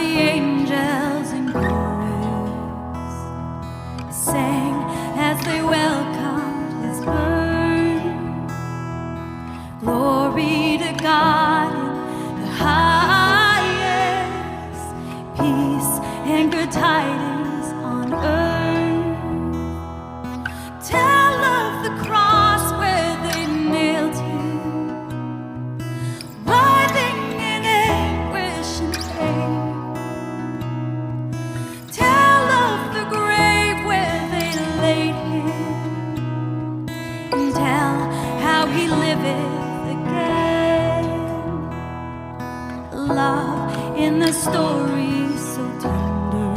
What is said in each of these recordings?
the angels in chorus sang as they welcomed his birth. Glory to God in the highest, peace and good tidings on earth. Tell of the cross where they nailed him, writhing in anguish and pain. Tell of the grave where they laid him, and tell how he liveth again. Love in the story so tender,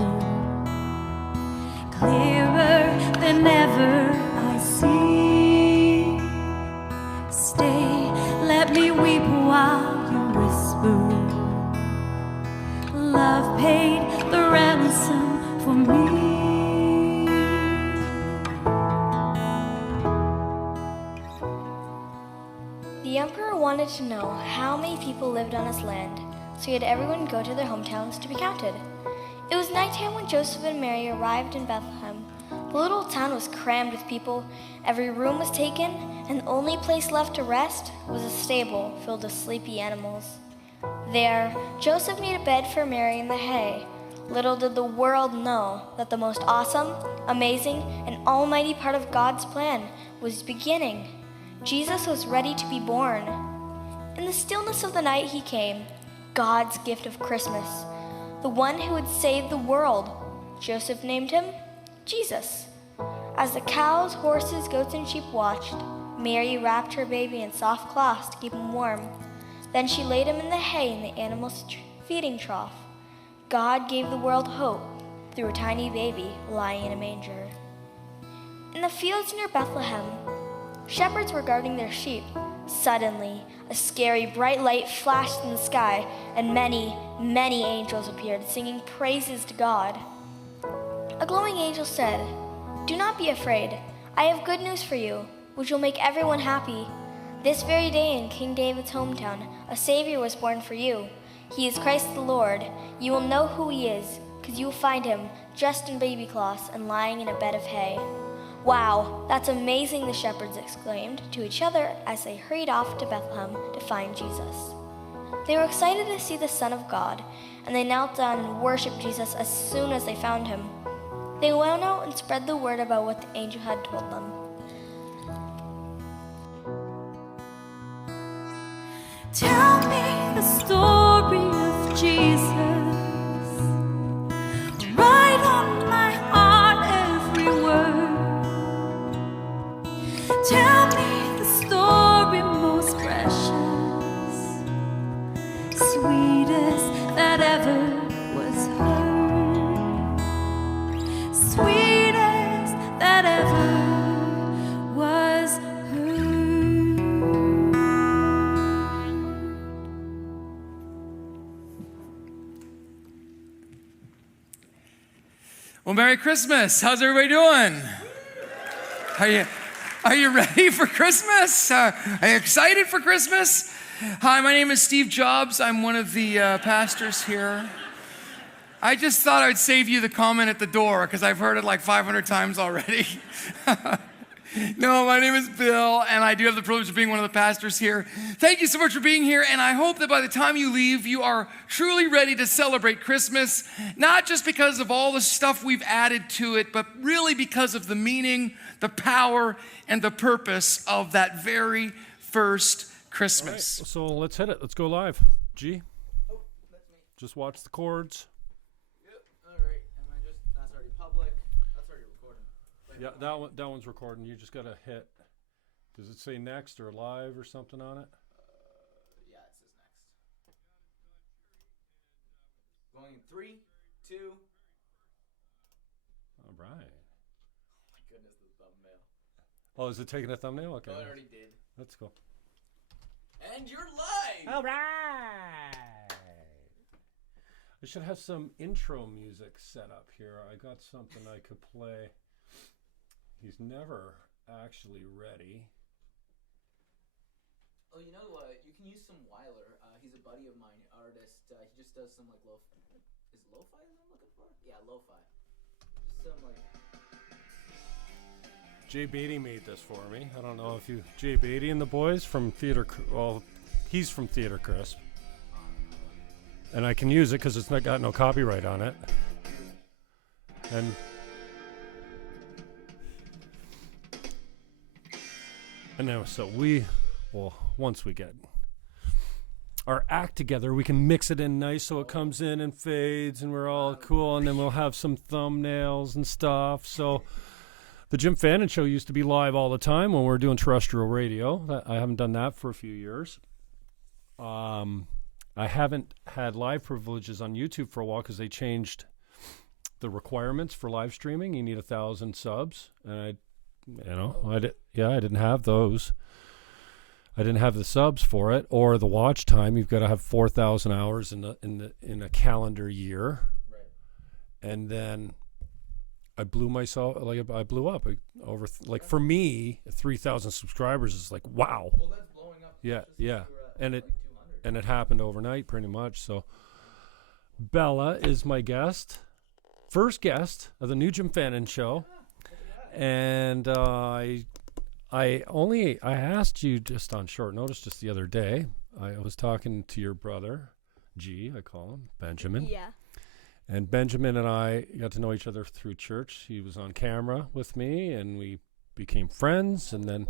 clearer than ever I see. Stay, let me weep while you whisper. Love paid the ransom for me. The emperor wanted to know how many people lived on his land, so he had everyone go to their hometowns to be counted. It was nighttime when Joseph and Mary arrived in Bethlehem. The little town was crammed with people, every room was taken, and the only place left to rest was a stable filled with sleepy animals. There, Joseph made a bed for Mary in the hay. Little did the world know that the most awesome, amazing, and almighty part of God's plan was beginning. Jesus was ready to be born. In the stillness of the night he came, God's gift of Christmas, the one who would save the world. Joseph named him Jesus. As the cows, horses, goats, and sheep watched, Mary wrapped her baby in soft cloths to keep him warm. Then she laid him in the hay in the animal's feeding trough. God gave the world hope through a tiny baby lying in a manger. In the fields near Bethlehem, shepherds were guarding their sheep. Suddenly, a scary bright light flashed in the sky, and many, many angels appeared, singing praises to God. A glowing angel said, "Do not be afraid. I have good news for you, which will make everyone happy. This very day in King David's hometown, a Savior was born for you. He is Christ the Lord. You will know who he is, because you will find him dressed in baby cloths and lying in a bed of hay." "Wow, that's amazing," the shepherds exclaimed to each other as they hurried off to Bethlehem to find Jesus. They were excited to see the Son of God, and they knelt down and worshiped Jesus as soon as they found him. They went out and spread the word about what the angel had told them. Tell me the story of Jesus. Write on my heart every word. Tell me the story most precious, sweetest that ever was heard, sweetest that ever was heard. Well, Merry Christmas. How's everybody doing? Are you ready for Christmas? Are you excited for Christmas? Hi, my name is Steve Jobs. I'm one of the pastors here. I just thought I'd save you the comment at the door because I've heard it like 500 times already. No, my name is Bill, and I do have the privilege of being one of the pastors here. Thank you so much for being here, and I hope that by the time you leave, you are truly ready to celebrate Christmas, not just because of all the stuff we've added to it, but really because of the meaning, the power, and the purpose of that very first Christmas. Right, so let's hit it. Let's go live. G? Oh, that's me. Just watch the chords. Yep, all right. That's already public. That's already recording. Yeah, that one's recording. You just got to hit. Does it say next or live or something on it? Yeah, it says next. Going in 3, 2. All right. Oh my goodness, the thumbnail. Oh, is it taking a thumbnail? Okay. Oh, it already did. That's cool. And you're live! All right. I should have some intro music set up here. I got something I could play. He's never actually ready. Oh, you know what? You can use some Weiler. He's a buddy of mine, artist. He just does some like little. Is Lo-fi is I'm looking for? Yeah, lo-fi. Just some like. Jay Beatty made this for me. I don't know if you... Jay Beatty and the boys from Theater... Well, he's from Theater Crisp. And I can use it because it's not got no copyright on it. And now, so once we get our act together, we can mix it in nice so it comes in and fades and we're all cool, and then we'll have some thumbnails and stuff. So the Jim Fannon Show used to be live all the time when we were doing terrestrial radio. I haven't done that for a few years. I haven't had live privileges on YouTube for a while because they changed the requirements for live streaming. You need 1,000 subs, and I didn't have those. I didn't have the subs for it or the watch time. You've got to have 4,000 hours in a calendar year, right. And then I blew myself, I blew up over, for me, 3,000 subscribers is like, wow. Well, that's blowing up. Yeah. And it happened overnight pretty much. So Bella is my first guest of the new Jim Fannon Show. And I asked you just on short notice just the other day. I was talking to your brother, I call him, Benjamin. Yeah. And Benjamin and I got to know each other through church. He was on camera with me, and we became friends. And then,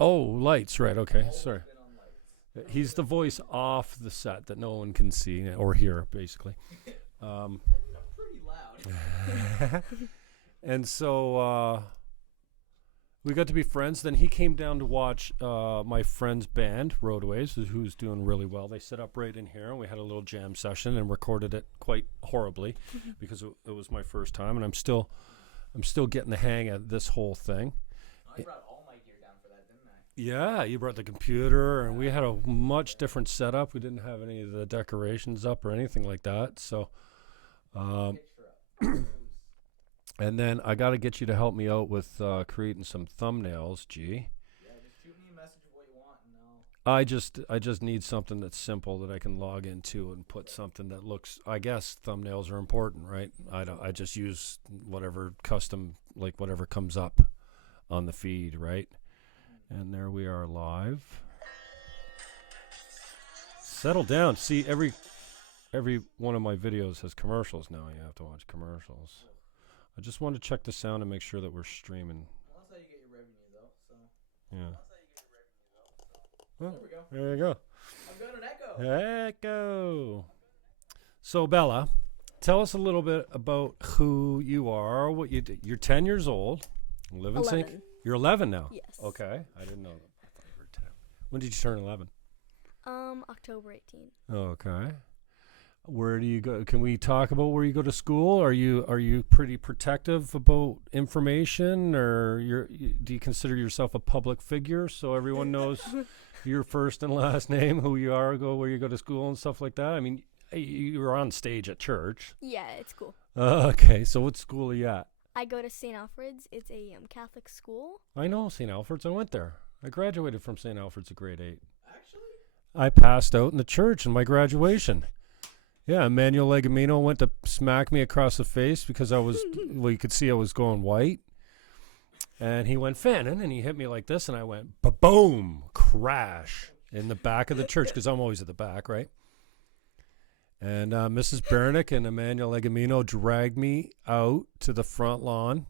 lights, right? Okay, sorry. He's the voice off the set that no one can see or hear, basically. I'm pretty loud. And so we got to be friends. Then he came down to watch my friend's band, Roadways, who's doing really well. They set up right in here, and we had a little jam session and recorded it quite horribly because it was my first time, and I'm still getting the hang of this whole thing. I brought all my gear down for that, didn't I? Yeah, you brought the computer, and we had a much different setup. We didn't have any of the decorations up or anything like that. So, and then I got to get you to help me out with creating some thumbnails, G. Yeah, just shoot me a message of what you want, and I just need something that's simple that I can log into and put something that looks. I guess thumbnails are important, right? I just use whatever custom, whatever comes up on the feed, right? And there we are live. Settle down. See, every one of my videos has commercials now. You have to watch commercials. I just want to check the sound and make sure that we're streaming. Well, that's how you get your revenue, though. So. Yeah. There we go. There you go. I've got an echo. Echo. So Bella, tell us a little bit about who you are, what you do. You're 10 years old. Live in 11. You're 11 now? Yes. Okay. I didn't know that. I thought you were 10. When did you turn 11? October 18th. Okay. Where do you go? Can we talk about where you go to school? Are you pretty protective about information, or do you consider yourself a public figure so everyone knows your first and last name, who you are, where you go to school and stuff like that? I mean, you were on stage at church. Yeah, it's cool. Okay, so what school are you at? I go to St. Alfred's. It's a Catholic school. I know St. Alfred's. I went there. I graduated from St. Alfred's at grade 8. Actually? I passed out in the church in my graduation. Yeah, Emmanuel Legamino went to smack me across the face because I was, well, you could see I was going white. And he went, Fannon, and he hit me like this, and I went, ba-boom, crash in the back of the church, because I'm always at the back, right? And Mrs. Bernick and Emmanuel Legamino dragged me out to the front lawn,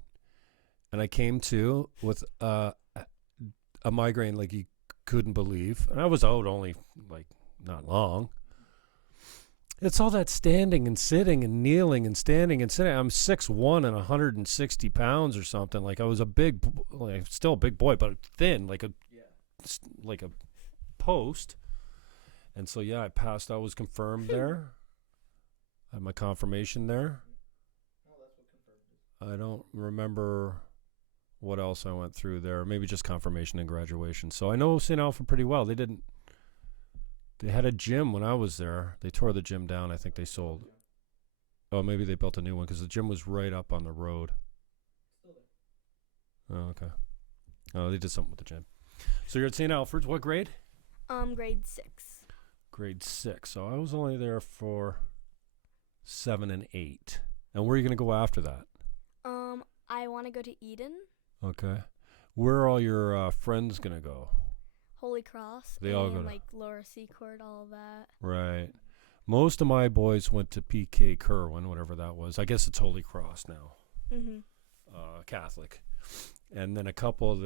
and I came to with a migraine like you couldn't believe. And I was out only, not long. It's all that standing and sitting and kneeling and standing and sitting. I'm 6'1" and 160 pounds or something. I was still a big boy, but thin, like a post. And so, yeah, I passed. I was confirmed there. I had my confirmation there. Well, that's what confirmed it. I don't remember what else I went through there. Maybe just confirmation and graduation. So I know St. Alfred pretty well. They had a gym when I was there. They tore the gym down. I think they sold. Oh, maybe they built a new one because the gym was right up on the road. Still there. Oh, okay. Oh, they did something with the gym. So you're at St. Alfred's. What grade? Grade 6. Grade 6. So I was only there for 7 and 8. And where are you going to go after that? I want to go to Eden, Okay. Where are all your friends going to go? Holy Cross, They and all go to- like Lower Seacourt, all of that. Right. Most of my boys went to PK Kerwin, whatever that was. I guess it's Holy Cross now, Catholic. And then a couple of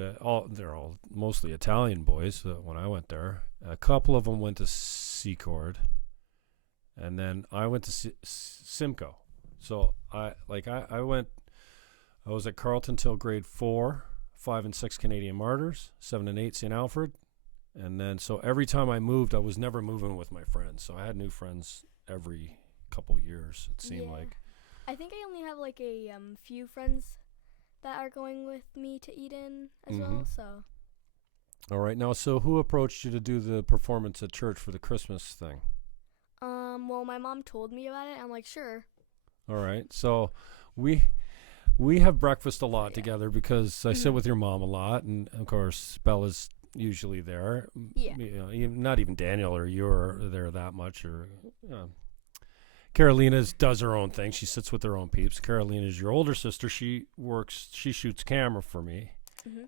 they're all mostly Italian boys when I went there. A couple of them went to Seacourt. And then I went to Simcoe. So I was at Carleton till grade 4, 5 and 6 Canadian Martyrs, 7 and 8 St. Alfred. And then, so every time I moved, I was never moving with my friends. So I had new friends every couple years, it seemed like. I think I only have like a few friends that are going with me to Eden as well, so. All right. Now, so who approached you to do the performance at church for the Christmas thing? Well, my mom told me about it. I'm like, sure. All right. So we have breakfast a lot together because I sit with your mom a lot. And, of course, Bella's usually there. Yeah. Not even Daniel or you are there that much. Or Carolina does her own thing. She sits with her own peeps. Carolina is your older sister. She shoots camera for me,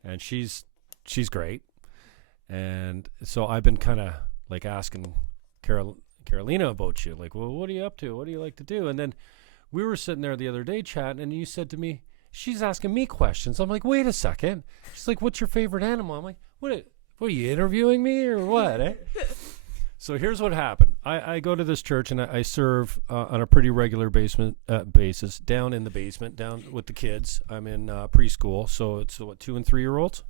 and she's great. And so I've been kind of like asking Carolina about you. Like, well, what are you up to? What do you like to do? And then we were sitting there the other day chatting, and you said to me, she's asking me questions. I'm like, wait a second. She's like, what's your favorite animal? I'm like, what are you interviewing me or what? Eh? So here's what happened. I go to this church and I serve on a pretty regular basis down in the basement, down with the kids. I'm in preschool, so it's 2 and 3 year olds,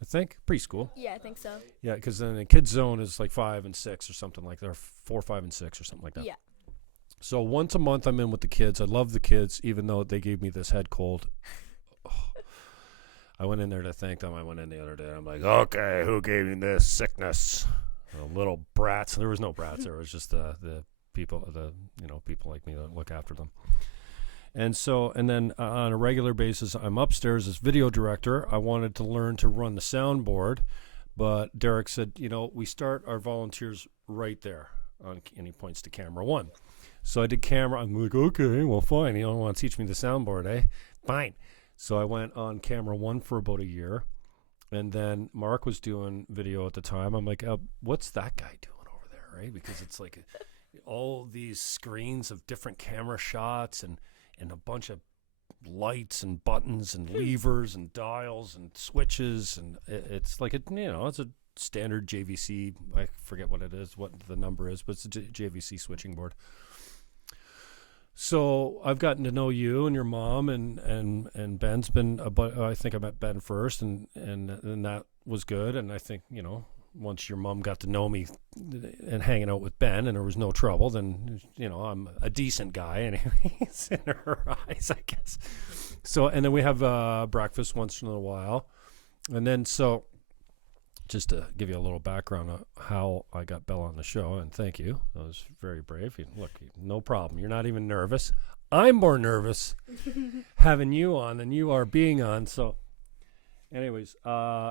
I think, preschool. Yeah, I think so. Yeah, because then the kids zone is like 5 and 6 or something like that, or 4, 5 and 6 or something like that. Yeah. So once a month I'm in with the kids. I love the kids, even though they gave me this head cold. I went in there to thank them. I went in the other day. I'm like, okay, who gave me this sickness? The little brats. There was no brats. There was just the people, people like me that look after them. And so, and then on a regular basis, I'm upstairs as video director. I wanted to learn to run the soundboard, but Derek said, we start our volunteers right there. And he points to camera 1. So I did camera. I'm like, okay, well, fine. You don't want to teach me the soundboard, eh? Fine. So I went on camera 1 for about a year. And then Mark was doing video at the time. I'm like, what's that guy doing over there, right? Because it's like all these screens of different camera shots and a bunch of lights and buttons and levers and dials and switches. And it's like, it's a standard JVC. I forget what it is, what the number is, but it's a JVC switching board. So I've gotten to know you and your mom, and Ben's been I think I met Ben first, and that was good. And I think once your mom got to know me and hanging out with Ben, and there was no trouble, then I'm a decent guy, anyways, in her eyes, I guess. So and then we have breakfast once in a while, and then so. Just to give you a little background on how I got Bella on the show, and thank you. That was very brave. Look, no problem. You're not even nervous. I'm more nervous having you on than you are being on. So anyways,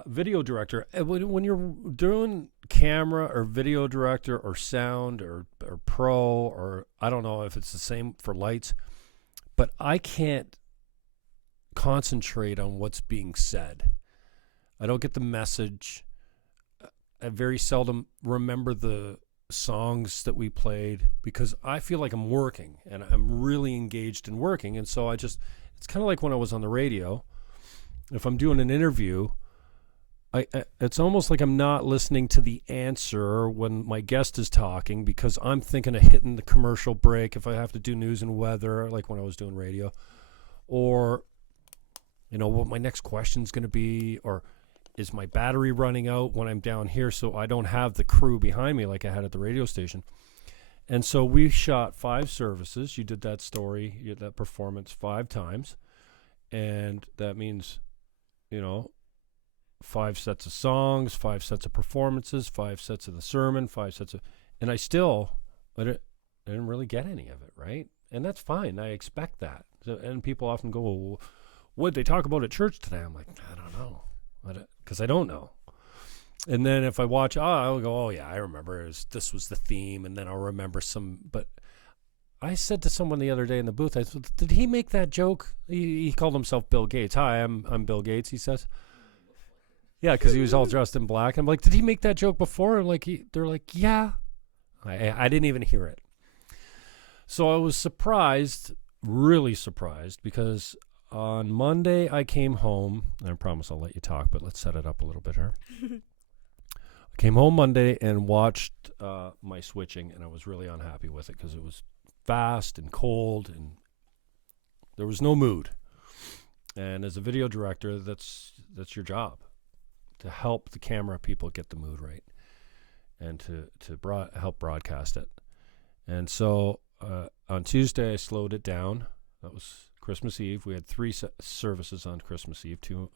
video director. When you're doing camera or video director or sound or pro, or I don't know if it's the same for lights, but I can't concentrate on what's being said. I don't get the message. I very seldom remember the songs that we played because I feel like I'm working and I'm really engaged in working. And so it's kind of like when I was on the radio. If I'm doing an interview, it's almost like I'm not listening to the answer when my guest is talking because I'm thinking of hitting the commercial break if I have to do news and weather, like when I was doing radio, or, what my next question's going to be, or is my battery running out when I'm down here so I don't have the crew behind me like I had at the radio station. And so we shot 5 services. You did that story, that performance 5 times. And that means, 5 sets of songs, 5 sets of performances, 5 sets of the sermon, 5 sets of... And I didn't really get any of it, right? And that's fine. I expect that. So, and people often go, well, what'd they talk about at church today? I'm like, I don't know. Because I don't know. And then if I watch, I'll go, oh yeah, I remember this was the theme, and then I'll remember some. But I said to someone the other day in the booth, I said, did he make that joke? He called himself Bill Gates. Hi, I'm Bill Gates, he says. Yeah, because he was all dressed in black. I'm like, did he make that joke before? And like, they're like, yeah. I didn't even hear it. So I was surprised, really surprised, because on Monday I came home. And I promise I'll let you talk, but let's set it up a little bit here. I came home Monday and watched my switching, and I was really unhappy with it because it was fast and cold, and there was no mood. And as a video director, that's your job, to help the camera people get the mood right, and to help broadcast it. And so on Tuesday, I slowed it down. That was Christmas Eve. We had 3 services on Christmas Eve, two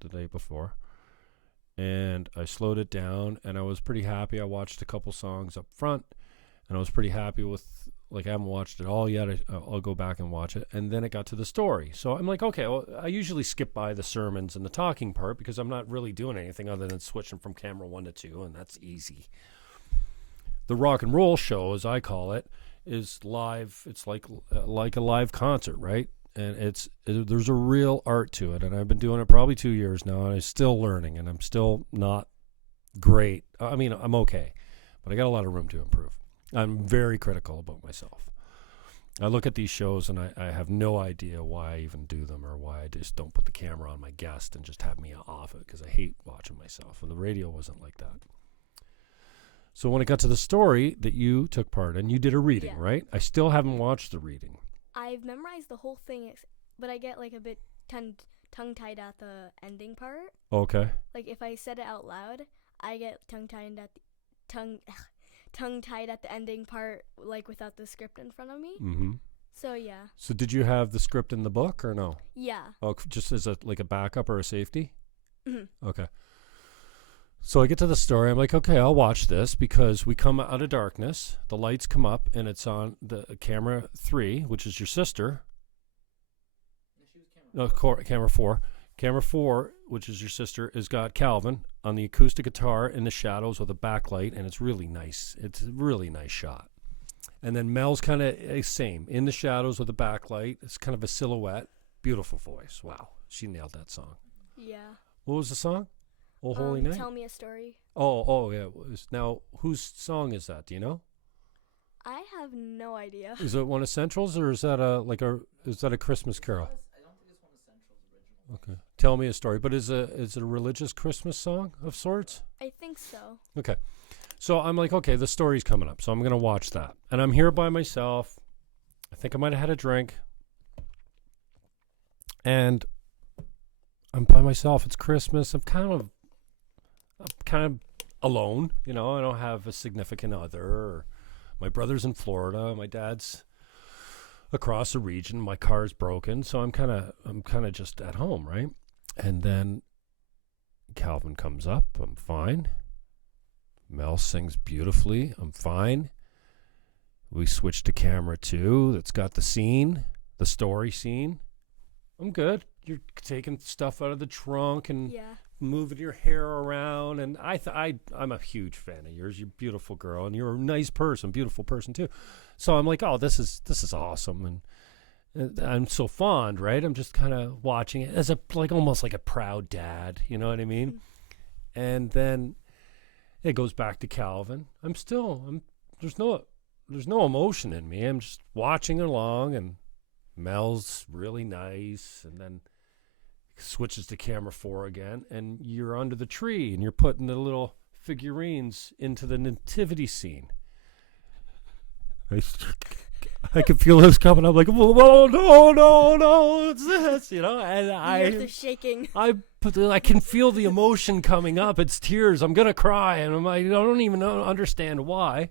the day before. And I slowed it down, and I was pretty happy. I watched a couple songs up front, and I was pretty happy with, like, I haven't watched it all yet. I'll go back and watch it. And then it got to the story. So I'm like, okay, well, I usually skip by the sermons and the talking part because I'm not really doing anything other than switching from camera 1 to 2, and that's easy. The rock and roll show, as I call it, is live. It's like a live concert, right? And there's a real art to it. And I've been doing it probably 2 years now, and I'm still learning, and I'm still not great. I mean, I'm okay, but I got a lot of room to improve. I'm very critical about myself. I look at these shows and I have no idea why I even do them, or why I just don't put the camera on my guest and just have me off it, because I hate watching myself. And the radio wasn't like that. So when it got to the story that you took part in, you did a reading, right? I still haven't watched the reading. I've memorized the whole thing, but I get like a bit tongue-tied at the ending part. Okay. Like if I said it out loud, I get tongue-tied at the ending part, like without the script in front of me. Mm-hmm. So yeah. So did you have the script in the book or no? Yeah. Oh, just as a backup or a safety? Mm-hmm. Okay. So I get to the story. I'm like, okay, I'll watch this, because we come out of darkness. The lights come up, and it's on the camera 3, which is your sister. No, camera 4. Camera 4, which is your sister, has got Calvin on the acoustic guitar in the shadows with a backlight, and it's really nice. It's a really nice shot. And then Mel's kind of same, in the shadows with a backlight. It's kind of a silhouette. Beautiful voice. Wow, she nailed that song. Yeah. What was the song? Oh, Holy Night? Tell Me a Story. Oh, yeah. Now, whose song is that? Do you know? I have no idea. Is it one of Central's, or is that a Christmas carol? I don't think it's one of Central's original. Okay. Tell Me a Story. But is it a religious Christmas song of sorts? I think so. Okay. So I'm like, okay, the story's coming up, so I'm going to watch that. And I'm here by myself. I think I might have had a drink. And I'm by myself. It's Christmas. I'm kind of alone. You know, I don't have a significant other. Or my brother's in Florida. My dad's across the region. My car's broken. So I'm kind of just at home, right? And then Calvin comes up. I'm fine. Mel sings beautifully. I'm fine. We switch to camera 2. That's got the scene, the story scene. I'm good. You're taking stuff out of the trunk and moving your hair around. And I'm a huge fan of yours. You're a beautiful girl, and you're a nice person, beautiful person too. So I'm like, oh, this is awesome. And I'm so fond, right? I'm just kind of watching it as almost like a proud dad. You know what I mean? Mm-hmm. And then it goes back to Calvin. There's no emotion in me. I'm just watching along, and Mel's really nice, and then switches to camera 4 again, and you're under the tree, and you're putting the little figurines into the nativity scene. I can feel this coming up, like, whoa, no, it's this, you know, and You're shaking. I can feel the emotion coming up. It's tears. I'm gonna cry, and I don't even understand why.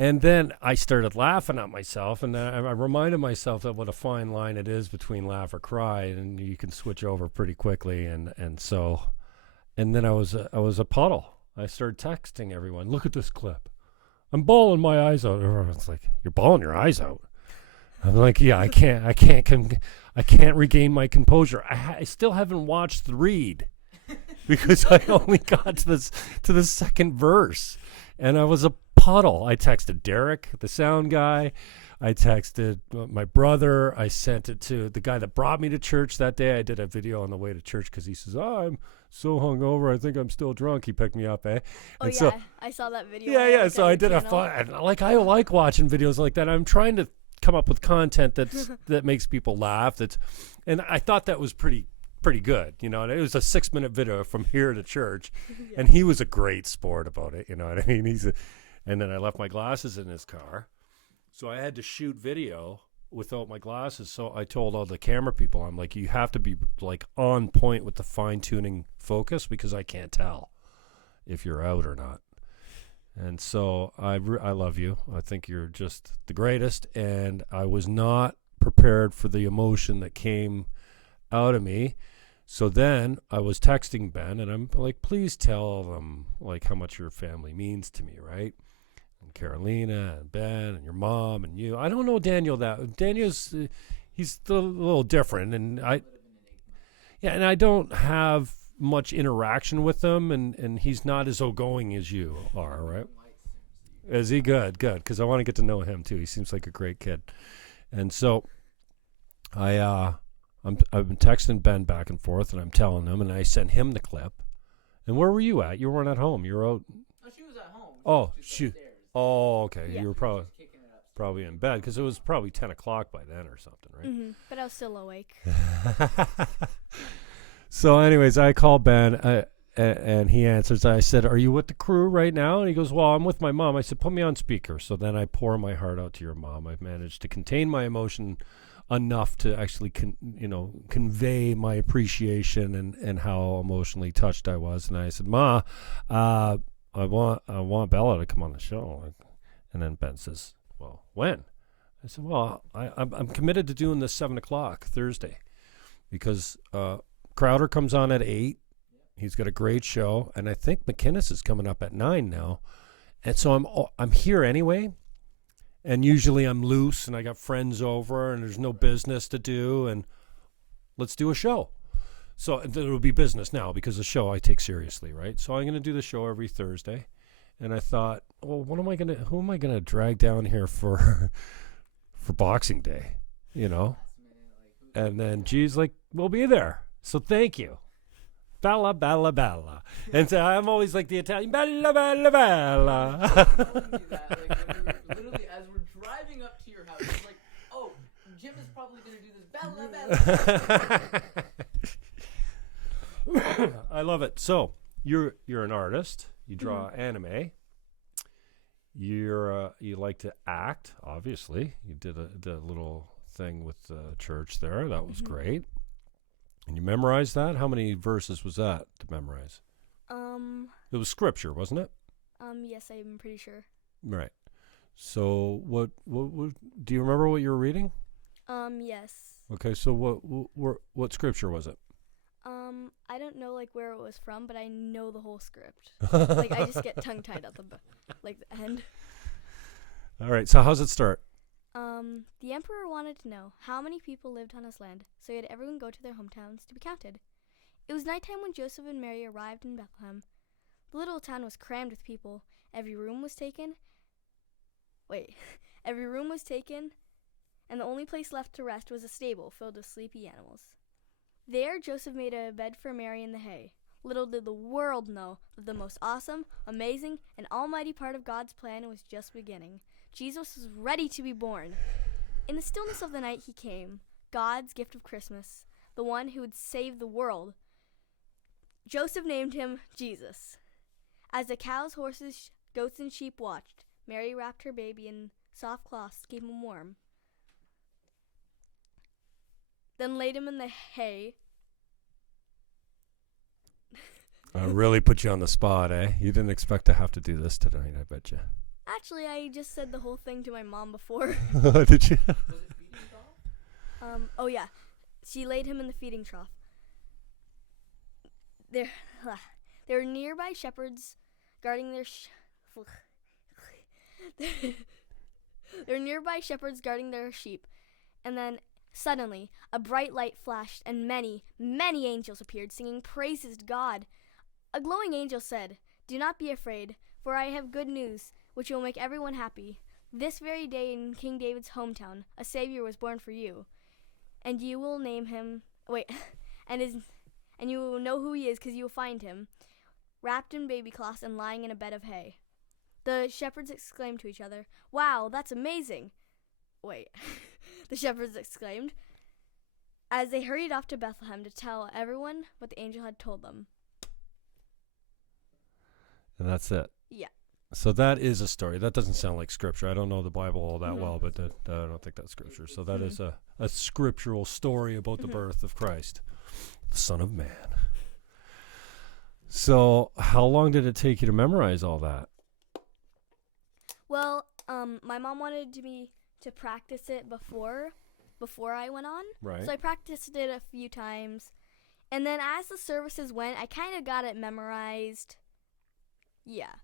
And then I started laughing at myself, and I reminded myself that what a fine line it is between laugh or cry, and you can switch over pretty quickly. And then I was a puddle. I started texting everyone, look at this clip. I'm bawling my eyes out. Everyone's like, you're bawling your eyes out? I'm like, yeah, I can't regain my composure. I still haven't watched the read because I only got to the second verse, and I was appalled huddle. I texted Derek, the sound guy. I texted my brother. I sent it to the guy that brought me to church that day. I did a video on the way to church because he says, I'm so hungover. I think I'm still drunk. He picked me up, eh? Oh, and yeah. so, I saw that video. yeah. So I did a fun. Like, I like watching videos like that. I'm trying to come up with content that makes people laugh. And I thought that was pretty good, you know. And it was a 6-minute video from here to church, and he was a great sport about it. You know what I mean? And then I left my glasses in his car. So I had to shoot video without my glasses. So I told all the camera people, I'm like, you have to be like on point with the fine tuning focus because I can't tell if you're out or not. And so I love you. I think you're just the greatest. And I was not prepared for the emotion that came out of me. So then I was texting Ben and I'm like, please tell them like how much your family means to me, right? Carolina and Ben and your mom and you. I don't know Daniel Daniel's he's a little different, and I don't have much interaction with him, and he's not as outgoing as you are, right? Is he good? Because I want to get to know him too. He seems like a great kid, and so I've been texting Ben back and forth, and I'm telling him, and I sent him the clip. And where were you at? You weren't at home. You were out. No, she was at home. Oh, shoot. Upstairs. Oh, okay. Yeah. You were probably in bed because it was probably 10 o'clock by then or something, right? Mm-hmm. But I was still awake. So anyways, I called Ben and he answers. I said, are you with the crew right now? And he goes, well, I'm with my mom. I said, put me on speaker. So then I pour my heart out to your mom. I've managed to contain my emotion enough to actually convey my appreciation and how emotionally touched I was. And I said, Ma, I want Bella to come on the show. And then Ben says, well, when? I said, well, I'm committed to doing this 7 o'clock Thursday because Crowder comes on at 8. He's got a great show. And I think McInnes is coming up at 9 now. And so I'm here anyway. And usually I'm loose and I got friends over and there's no business to do. And let's do a show. So it'll be business now because the show I take seriously, right? So I'm going to do the show every Thursday. And I thought, well, who am I going to drag down here for Boxing Day, you know? And then G's like, we'll be there. So thank you. Bella, bella, bella. And so I'm always like the Italian, bella, bella, bella. Literally, as we're driving up to your house, it's like, oh, Jim is probably going to do this. Bella, bella. I love it. So you're an artist. You draw anime. You like to act. Obviously, you did a little thing with the church there. That was great. And you memorized that. How many verses was that to memorize? It was scripture, wasn't it? Yes, I'm pretty sure. Right. So what do you remember what you were reading? Yes. Okay. So what scripture was it? I don't know like where it was from, but I know the whole script. Like I just get tongue tied at the end. All right. So how's it start? The emperor wanted to know how many people lived on his land, so he had everyone go to their hometowns to be counted. It was nighttime when Joseph and Mary arrived in Bethlehem. The little town was crammed with people. Every room was taken, and the only place left to rest was a stable filled with sleepy animals. There, Joseph made a bed for Mary in the hay. Little did the world know that the most awesome, amazing, and almighty part of God's plan was just beginning. Jesus was ready to be born. In the stillness of the night he came, God's gift of Christmas, the one who would save the world. Joseph named him Jesus. As the cows, horses, goats, and sheep watched, Mary wrapped her baby in soft cloths to keep him warm, then laid him in the hay. I really put you on the spot, eh? You didn't expect to have to do this tonight, I bet you. Actually, I just said the whole thing to my mom before. Did you? Was it feeding trough? Oh yeah, she laid him in the feeding trough. There were nearby shepherds guarding their sheep, and then suddenly a bright light flashed, and many, many angels appeared, singing praises to God. A glowing angel said, "Do not be afraid, for I have good news, which will make everyone happy. This very day in King David's hometown, a Savior was born for you, and you will name him. And you will know who he is because you will find him, wrapped in baby cloths and lying in a bed of hay. The shepherds exclaimed to each other, "Wow, that's amazing!" The shepherds exclaimed as they hurried off to Bethlehem to tell everyone what the angel had told them. And that's it. Yeah. So that is a story. That doesn't sound like scripture. I don't know the Bible all that well, but I don't think that's scripture. So that is a scriptural story about the birth of Christ, the Son of Man. So how long did it take you to memorize all that? Well, my mom wanted me to practice it before I went on. Right. So I practiced it a few times. And then as the services went, I kind of got it memorized. Yeah.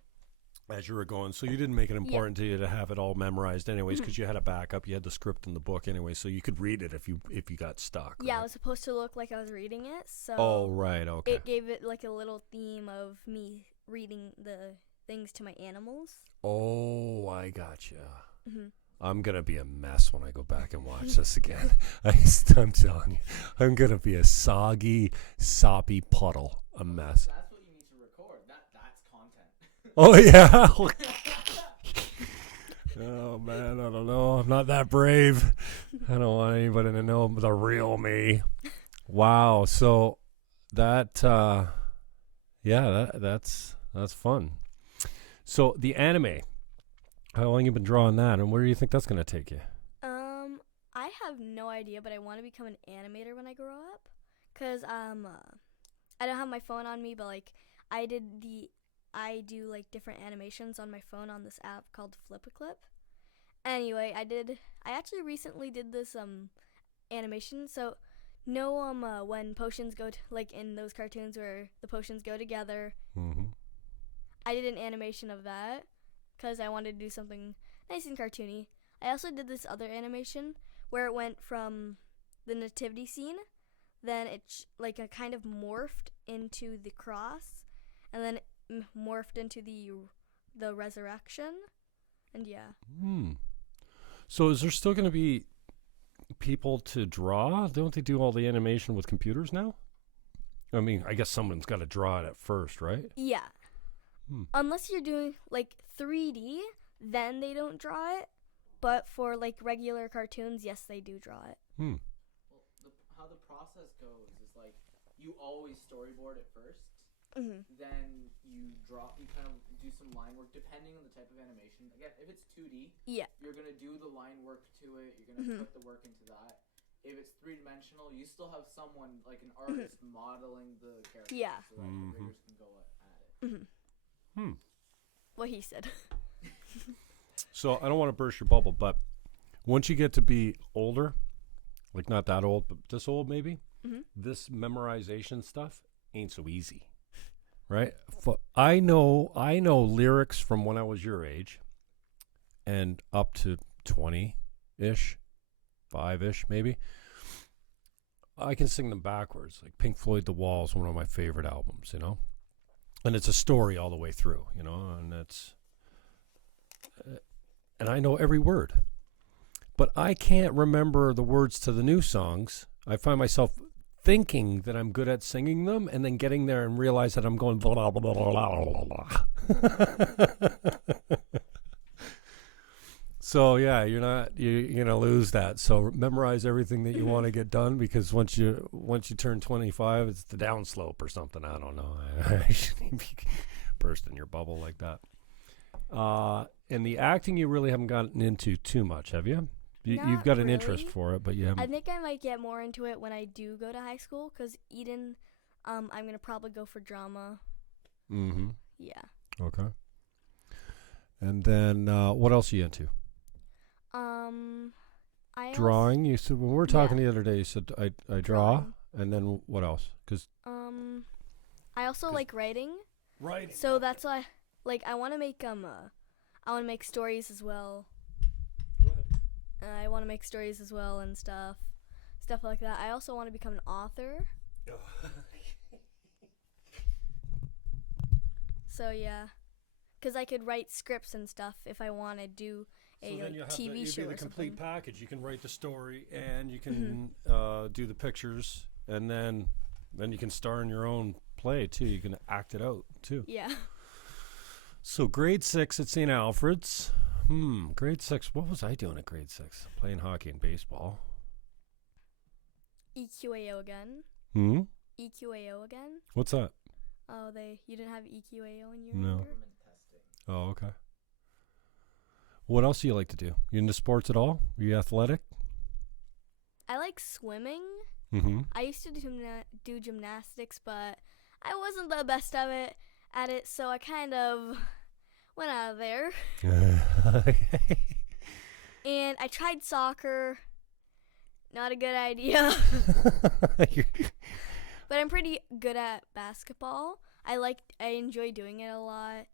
As you were going. So you didn't make it important to you to have it all memorized anyways, because you had a backup. You had the script in the book anyway, so you could read it if you got stuck. Yeah, right? it was supposed to look like I was reading it. So Oh, right. Okay. it gave it like a little theme of me reading the things to my animals. Oh, I gotcha. Mm-hmm. I'm going to be a mess when I go back and watch this again. I'm telling you. I'm going to be a soggy, soppy puddle. A mess. That's what you need to record. That's content. Oh, yeah. Oh, man, I don't know. I'm not that brave. I don't want anybody to know the real me. Wow. So that's fun. So the anime, how long you been drawing that, and where do you think that's going to take you? I have no idea, but I want to become an animator when I grow up. Cause I don't have my phone on me, but like I do like different animations on my phone on this app called Flip-A-Clip. Anyway, I actually recently did this animation. So when potions go like in those cartoons where the potions go together. Mm-hmm. I did an animation of that because I wanted to do something nice and cartoony. I also did this other animation where it went from the nativity scene, then it like a kind of morphed into the cross, and then it morphed into the resurrection, and yeah. So is there still going to be people to draw? Don't they do all the animation with computers now? I mean, I guess someone's got to draw it at first, right? Yeah. Unless you're doing like 3D, then they don't draw it. But for like regular cartoons, yes, they do draw it. Well, how the process goes is like you always storyboard it first. Then you kind of do some line work depending on the type of animation. Again, if it's 2D, you're going to do the line work to it. You're going to put the work into that. If it's 3-dimensional, you still have someone like an artist modeling the character so that the riggers can go at it. What he said. So I don't want to burst your bubble, but once you get to be older, like not that old, but this old maybe, this memorization stuff ain't so easy, right? I know lyrics from when I was your age and up to 20-ish, 5-ish maybe. I can sing them backwards, like Pink Floyd The Wall is one of my favorite albums, you know? And it's a story all the way through, you know, and and I know every word. But I can't remember the words to the new songs. I find myself thinking that I'm good at singing them and then getting there and realize that I'm going blah, blah, blah, blah, blah, blah. So yeah, you're going to lose that. So memorize everything that you want to get done, because once you turn 25, it's the downslope or something. I don't know. I shouldn't be bursting your bubble like that. And the acting you really haven't gotten into too much, have you? You've got an interest for it, but you haven't. I think I might get more into it when I do go to high school, because Eden, I'm going to probably go for drama. Mm-hmm. Yeah. Okay. And then what else are you into? Drawing. You said when we were talking the other day, you said I draw, and then what else? Because I also like writing. Writing. So that's why, like, I want to make stories as well. I want to make stories as well and stuff like that. I also want to become an author. So yeah, because I could write scripts and stuff if I want to do a TV show or the complete something. package. You can write the story and you can do the pictures, and then you can star in your own play too. You can act it out too. Yeah. So grade 6 at St. Alfred's. Grade 6. What was I doing at grade 6? Playing hockey and baseball. EQAO again. EQAO again. What's that? Oh, you didn't have EQAO in your No. number? Oh, okay. What else do you like to do? You into sports at all? Are you athletic? I like swimming. I used to do gymnastics, but I wasn't the best at it, so I kind of went out of there. And I tried soccer. Not a good idea. But I'm pretty good at basketball. I enjoy doing it a lot.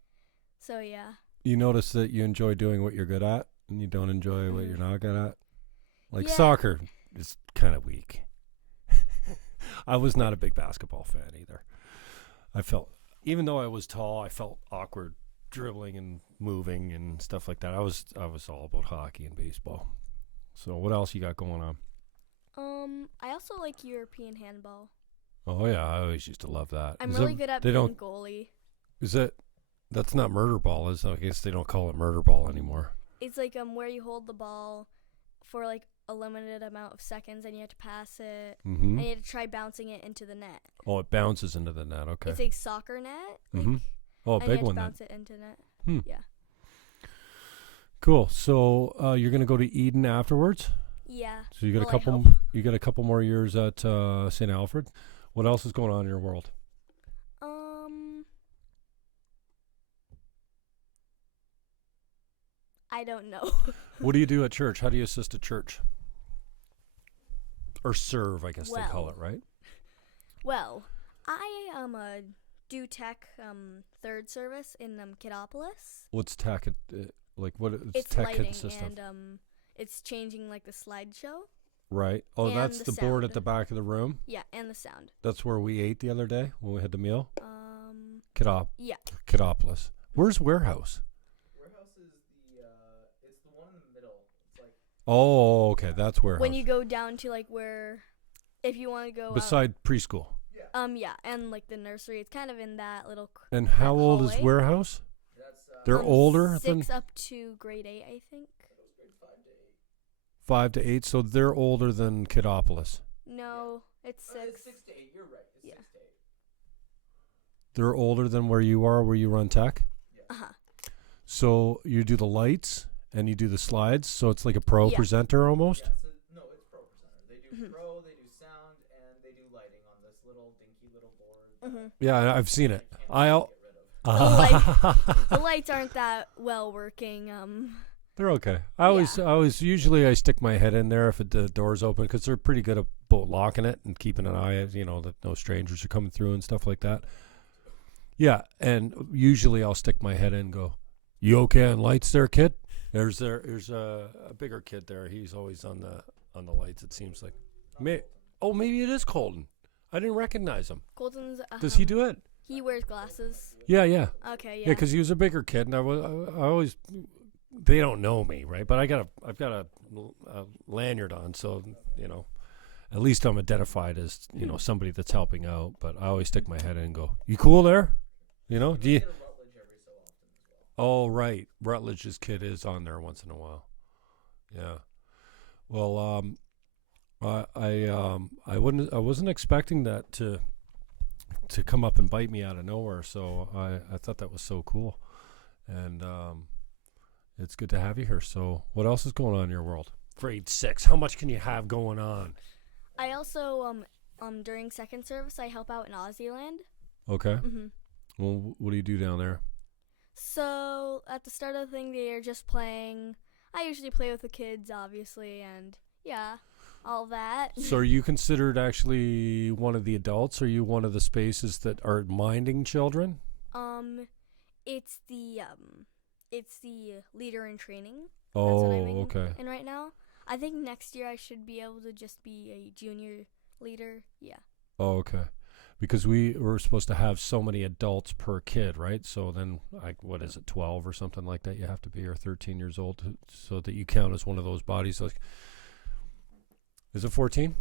So yeah. You notice that you enjoy doing what you're good at, and you don't enjoy what you're not good at? Like Yeah. soccer is kind of weak. I was not a big basketball fan either. Even though I was tall, I felt awkward dribbling and moving and stuff like that. I was all about hockey and baseball. So what else you got going on? I also like European handball. Oh yeah, I always used to love that. I'm really good at being goalie. That's not murder ball, is it? I guess they don't call it murder ball anymore. It's like where you hold the ball for like a limited amount of seconds, and you have to pass it, and you have to try bouncing it into the net. Oh, it bounces into the net. Okay. It's like soccer net. Oh, a and big you have one to then. bounce it into net. Yeah. Cool. So you're gonna go to Eden afterwards. Yeah. So you got Well, I hope. You got a couple more years at St. Alfred. What else is going on in your world? I don't know. What do you do at church? How do you assist at church? Or serve, I guess they call it, right? Well, I do tech third service in Kidopolis. What's tech? What is It's tech lighting consist of? and it's changing like the slideshow. Right. Oh, and that's the board at sound. the back of the room. Yeah, and the sound. That's where we ate the other day when we had the meal. Yeah. Kidopolis. Where's warehouse? Warehouse is it's the one in the middle. It's like Oh, okay. That's warehouse. When you go down to like if you want to go beside preschool. yeah, and like the nursery, it's kind of in that little. And how that old is hallway. warehouse? that's They're older 6 than up to grade 8, I think. grade 5 to 8. 5 to 8, so they're older than Kidopolis. No, it's 6. It's 6 to 8. You're right. It's Yeah. 6 to 8. They're older than where you are, where you run tech. Uh-huh. So you do the lights and you do the slides. So it's like a pro presenter almost. Yeah, no, it's Pro Presenter. They do Pro, they do sound, and they do lighting on this little dinky little board. Yeah, I've seen it. The lights aren't that well working. They're okay. I usually stick my head in there if the door's open because they're pretty good about locking it and keeping an eye, that no strangers are coming through and stuff like that. Yeah, and usually I'll stick my head in and go, "You okay on lights there, kid?" There's a bigger kid there. He's always on the lights. It seems like. Maybe it is Colton. I didn't recognize him. Colton's. Does he do it? He wears glasses. Yeah. Okay, Yeah, because he was a bigger kid, and I always. They don't know me, right? But I've got a lanyard on, so at least I'm identified as somebody that's helping out. But I always stick my head in and go, "You cool there?" Do you? Rutledge every so often as well. Oh, right. Rutledge's kid is on there once in a while. Yeah. Well, I wasn't expecting that to come up and bite me out of nowhere. So I thought that was so cool, and it's good to have you here. So what else is going on in your world? Grade 6. How much can you have going on? I also during second service I help out in Aussie Okay. Well, what do you do down there? So at the start of the thing, they are just playing. I usually play with the kids, obviously, and yeah, all that. So are you considered actually one of the adults? Or are you one of the spaces that are minding children? It's the leader in training. Oh, That's what I'm okay. in right now. I think next year I should be able to just be a junior leader. Yeah. Oh, okay. because we were supposed to have so many adults per kid, right? So then, what is it, 12 or something like that? You have to be, or 13 years old, so that you count as one of those bodies. Like, is it 14?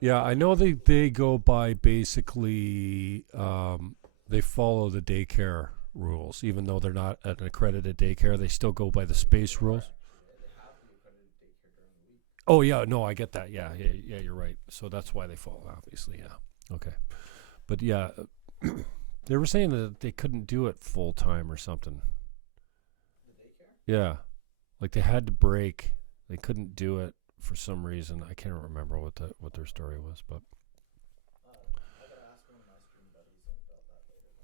Yeah, I know they go by basically, they follow the daycare rules, even though they're not an accredited daycare. They still go by the space rules. Oh yeah, no, I get that. Yeah, you're right. So that's why they follow, obviously. Yeah. Okay, but yeah, they were saying that they couldn't do it full time or something. Yeah, like they had to break. They couldn't do it for some reason. I can't remember what their story was, but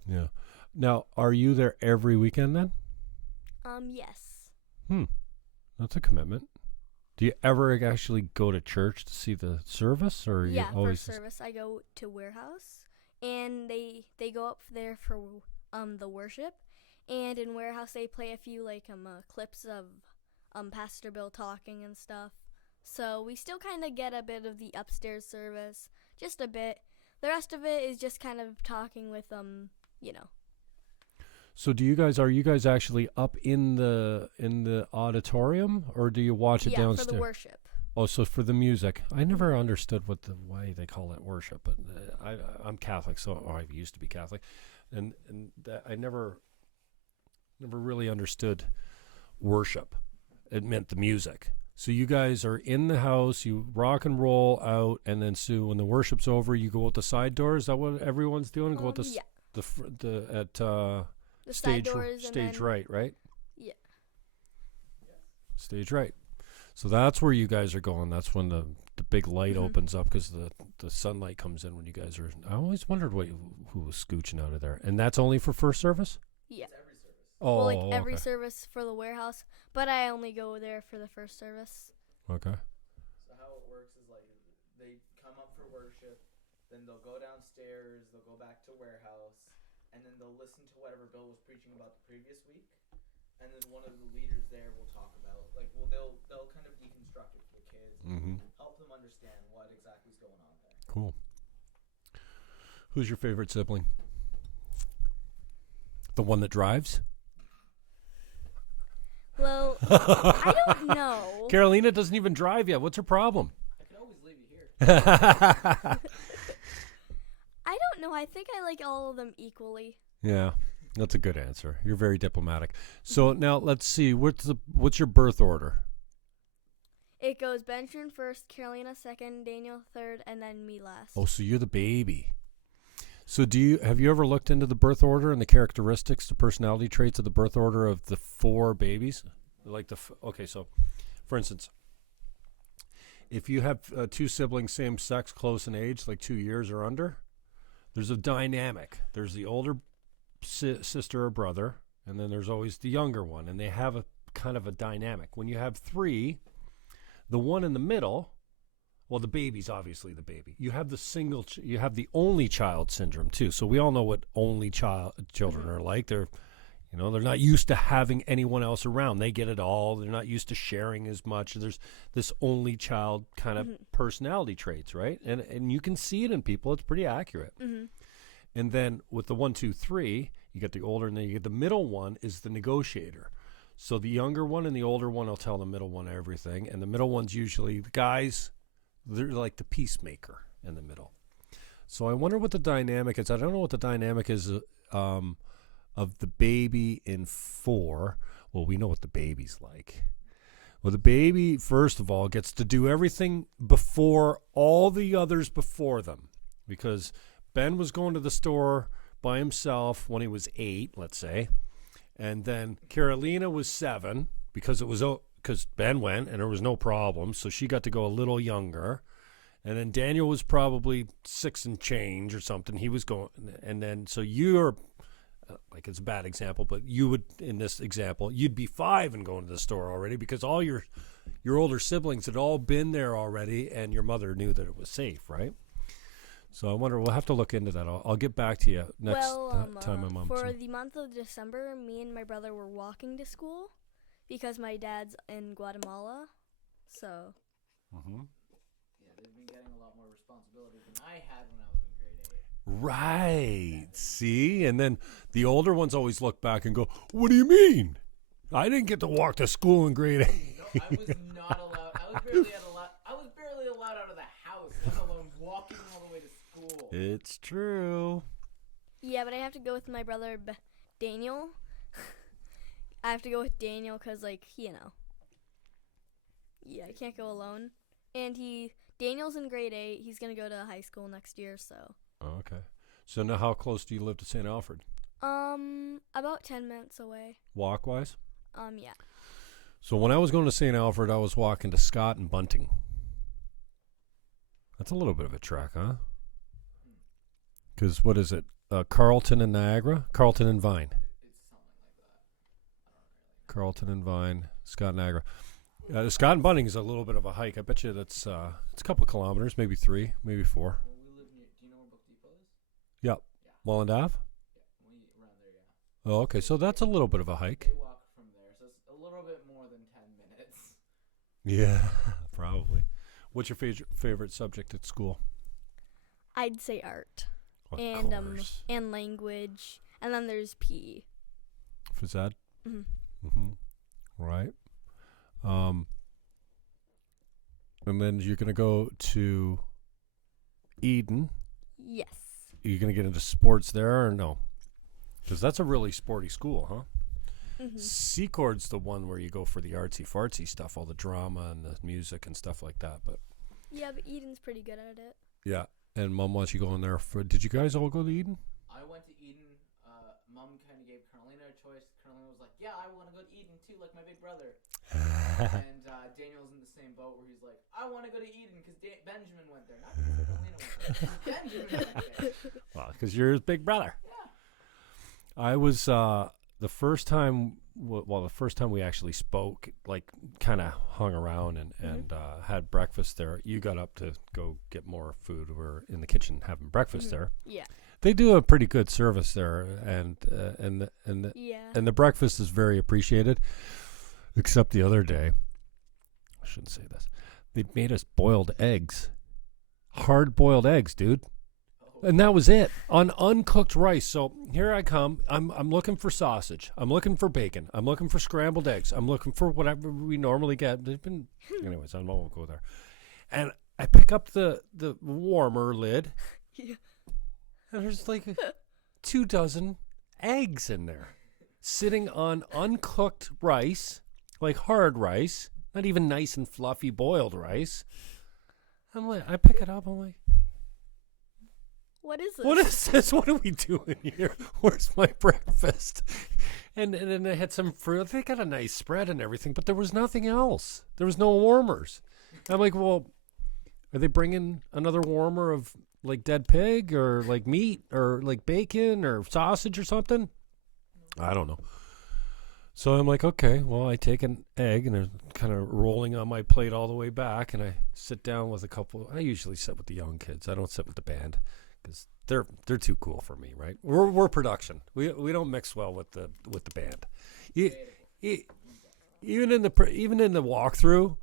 yeah. Now, are you there every weekend then? Yes. That's a commitment. Do you ever actually go to church to see the service, or Yeah, you always for service I go to Warehouse, and they go up there for the worship, and in Warehouse they play a few clips of Pastor Bill talking and stuff. So we still kind of get a bit of the upstairs service, just a bit. The rest of it is just kind of talking with So are you guys actually up in the auditorium, or do you watch it downstairs? Yeah, for the worship. Oh, so for the music. I never understood why they call it worship, but I'm Catholic, so I used to be Catholic, and I never really understood worship. It meant the music. So you guys are in the house, you rock and roll out, and then when the worship's over, you go out the side door. Is that what everyone's doing? Go out the side doors, stage right? Yeah. Stage right. So that's where you guys are going. That's when the big light opens up, because the sunlight comes in when you guys are. I always wondered who was scooching out of there. And that's only for first service? Yeah. Oh, well, every service for the Warehouse, but I only go there for the first service. Okay. So how it works is they come up for worship, then they'll go downstairs, they'll go back to Warehouse, and then they'll listen to whatever Bill was preaching about the previous week, and then one of the leaders there will talk about they'll kind of deconstruct it for the kids, help them understand what exactly is going on there. Cool. Who's your favorite sibling? The one that drives? Well, I don't know. Carolina doesn't even drive yet. What's her problem? I can always leave you here. I don't know. I think I like all of them equally. Yeah, that's a good answer. You're very diplomatic. So now let's see. What's your birth order? It goes Benjamin first, Carolina second, Daniel third, and then me last. Oh, so you're the baby. So have you ever looked into the birth order and the characteristics, the personality traits of the birth order of the 4 babies? Okay, so for instance, if you have 2 siblings, same sex, close in age, like 2 years or under, there's a dynamic. There's the older sister or brother, and then there's always the younger one, and they have a kind of a dynamic. When you have 3, the one in the middle, well, the baby's obviously the baby. You have you have the only child syndrome too. So we all know what only children are like. They're not used to having anyone else around. They get it all. They're not used to sharing as much. There's this only child kind of personality traits, right? And you can see it in people. It's pretty accurate. And then with the 1, 2, 3, you get the older, and then you get the middle one is the negotiator. So the younger one and the older one will tell the middle one everything, and the middle one's usually the guys. They're like the peacemaker in the middle. So I wonder what the dynamic is. I don't know what the dynamic is of the baby in 4. Well, we know what the baby's like. Well, the baby, first of all, gets to do everything before all the others before them. Because Ben was going to the store by himself when he was 8, let's say. And then Carolina was 7 because Ben went and there was no problem, so she got to go a little younger. And then Daniel was probably 6 and change or something. He was going, and then so you're it's a bad example, but you would, in this example, you'd be 5 and going to the store already because all your older siblings had all been there already, and your mother knew that it was safe, right? So I wonder, we'll have to look into that. I'll get back to you next time I'm on. For the month of December, me and my brother were walking to school, because my dad's in Guatemala, so. Yeah, they've been getting a lot more responsibility than I had when I was in grade Right. See? And then the older ones always look back and go, what do you mean? I didn't get to walk to school in grade 8. No, I was not allowed. I was barely allowed out of the house, let alone walking all the way to school. It's true. Yeah, but I have to go with my brother Daniel. I have to go with Daniel because, like, you know. Yeah, I can't go alone. And Daniel's in grade 8. He's going to go to high school next year, so. Oh, okay. So now how close do you live to St. Alfred? About 10 minutes away. Walk-wise? Yeah. So when I was going to St. Alfred, I was walking to Scott and Bunting. That's a little bit of a trek, huh? Because what is it? Carlton and Niagara? Carlton and Vine. It's something like that. Carlton and Vine, Scott and Niagara. Scott and Bunting is a little bit of a hike. I bet you it's a couple of kilometers, maybe 3, maybe 4. Well, we live near. Do you know where Book Depot is? Yep. Welland Ave? Yeah, around there, yeah. Oh, okay. So that's a little bit of a hike. They walk from there, so it's a little bit more than 10 minutes. Yeah, probably. What's your favorite subject at school? I'd say art. Of And course. and language. And then there's PE. Phys ed? Mhm. Mm-hmm. Right. And then you're going to go to Eden. Yes. Are you going to get into sports there or no? Because that's a really sporty school, huh? Mm-hmm. Secord's the one where you go for the artsy-fartsy stuff, all the drama and the music and stuff like that. But Yeah, but Eden's pretty good at it. yeah, and Mom wants you going there for. Did you guys all go to Eden? I went to Eden. Mom kind of gave Carolina a choice. Carolina was like, "Yeah, I want to go to Eden too, like my big brother." And Daniel's in the same boat where he's like, "I want to go to Eden because Benjamin went there, not because Carolina went there. 'Cause Benjamin went there." Well, because you're his big brother. Yeah. I was the first time we actually spoke, like kind of hung around and had breakfast there. You got up to go get more food. We're in the kitchen having breakfast there. Yeah. They do a pretty good service there, and Yeah. the breakfast is very appreciated. Except the other day, I shouldn't say this. They made us boiled eggs, hard boiled eggs, dude. And that was it on uncooked rice. So here I come. I'm looking for sausage. I'm looking for bacon. I'm looking for scrambled eggs. I'm looking for whatever we normally get. They've been, anyways. I won't go there. And I pick up the warmer lid, Yeah. and there's like 24 eggs in there, sitting on uncooked rice, like hard rice, not even nice and fluffy boiled rice. I'm like, I pick it up. I'm like, What is this? what is this? What are we doing here? Where's my breakfast? And then they had some fruit. They got a nice spread and everything, but there was nothing else. There was no warmers. I'm like, well, are they bringing another warmer of like dead pig or like meat or like bacon or sausage or something? I don't know. So I'm like, okay, well, I take an egg and they're kind of rolling on my plate all the way back, and I sit down with a couple. I usually sit with the young kids. I don't sit with the band because they're too cool for me, right? We're production. We don't mix well with the band. Even in the walkthrough,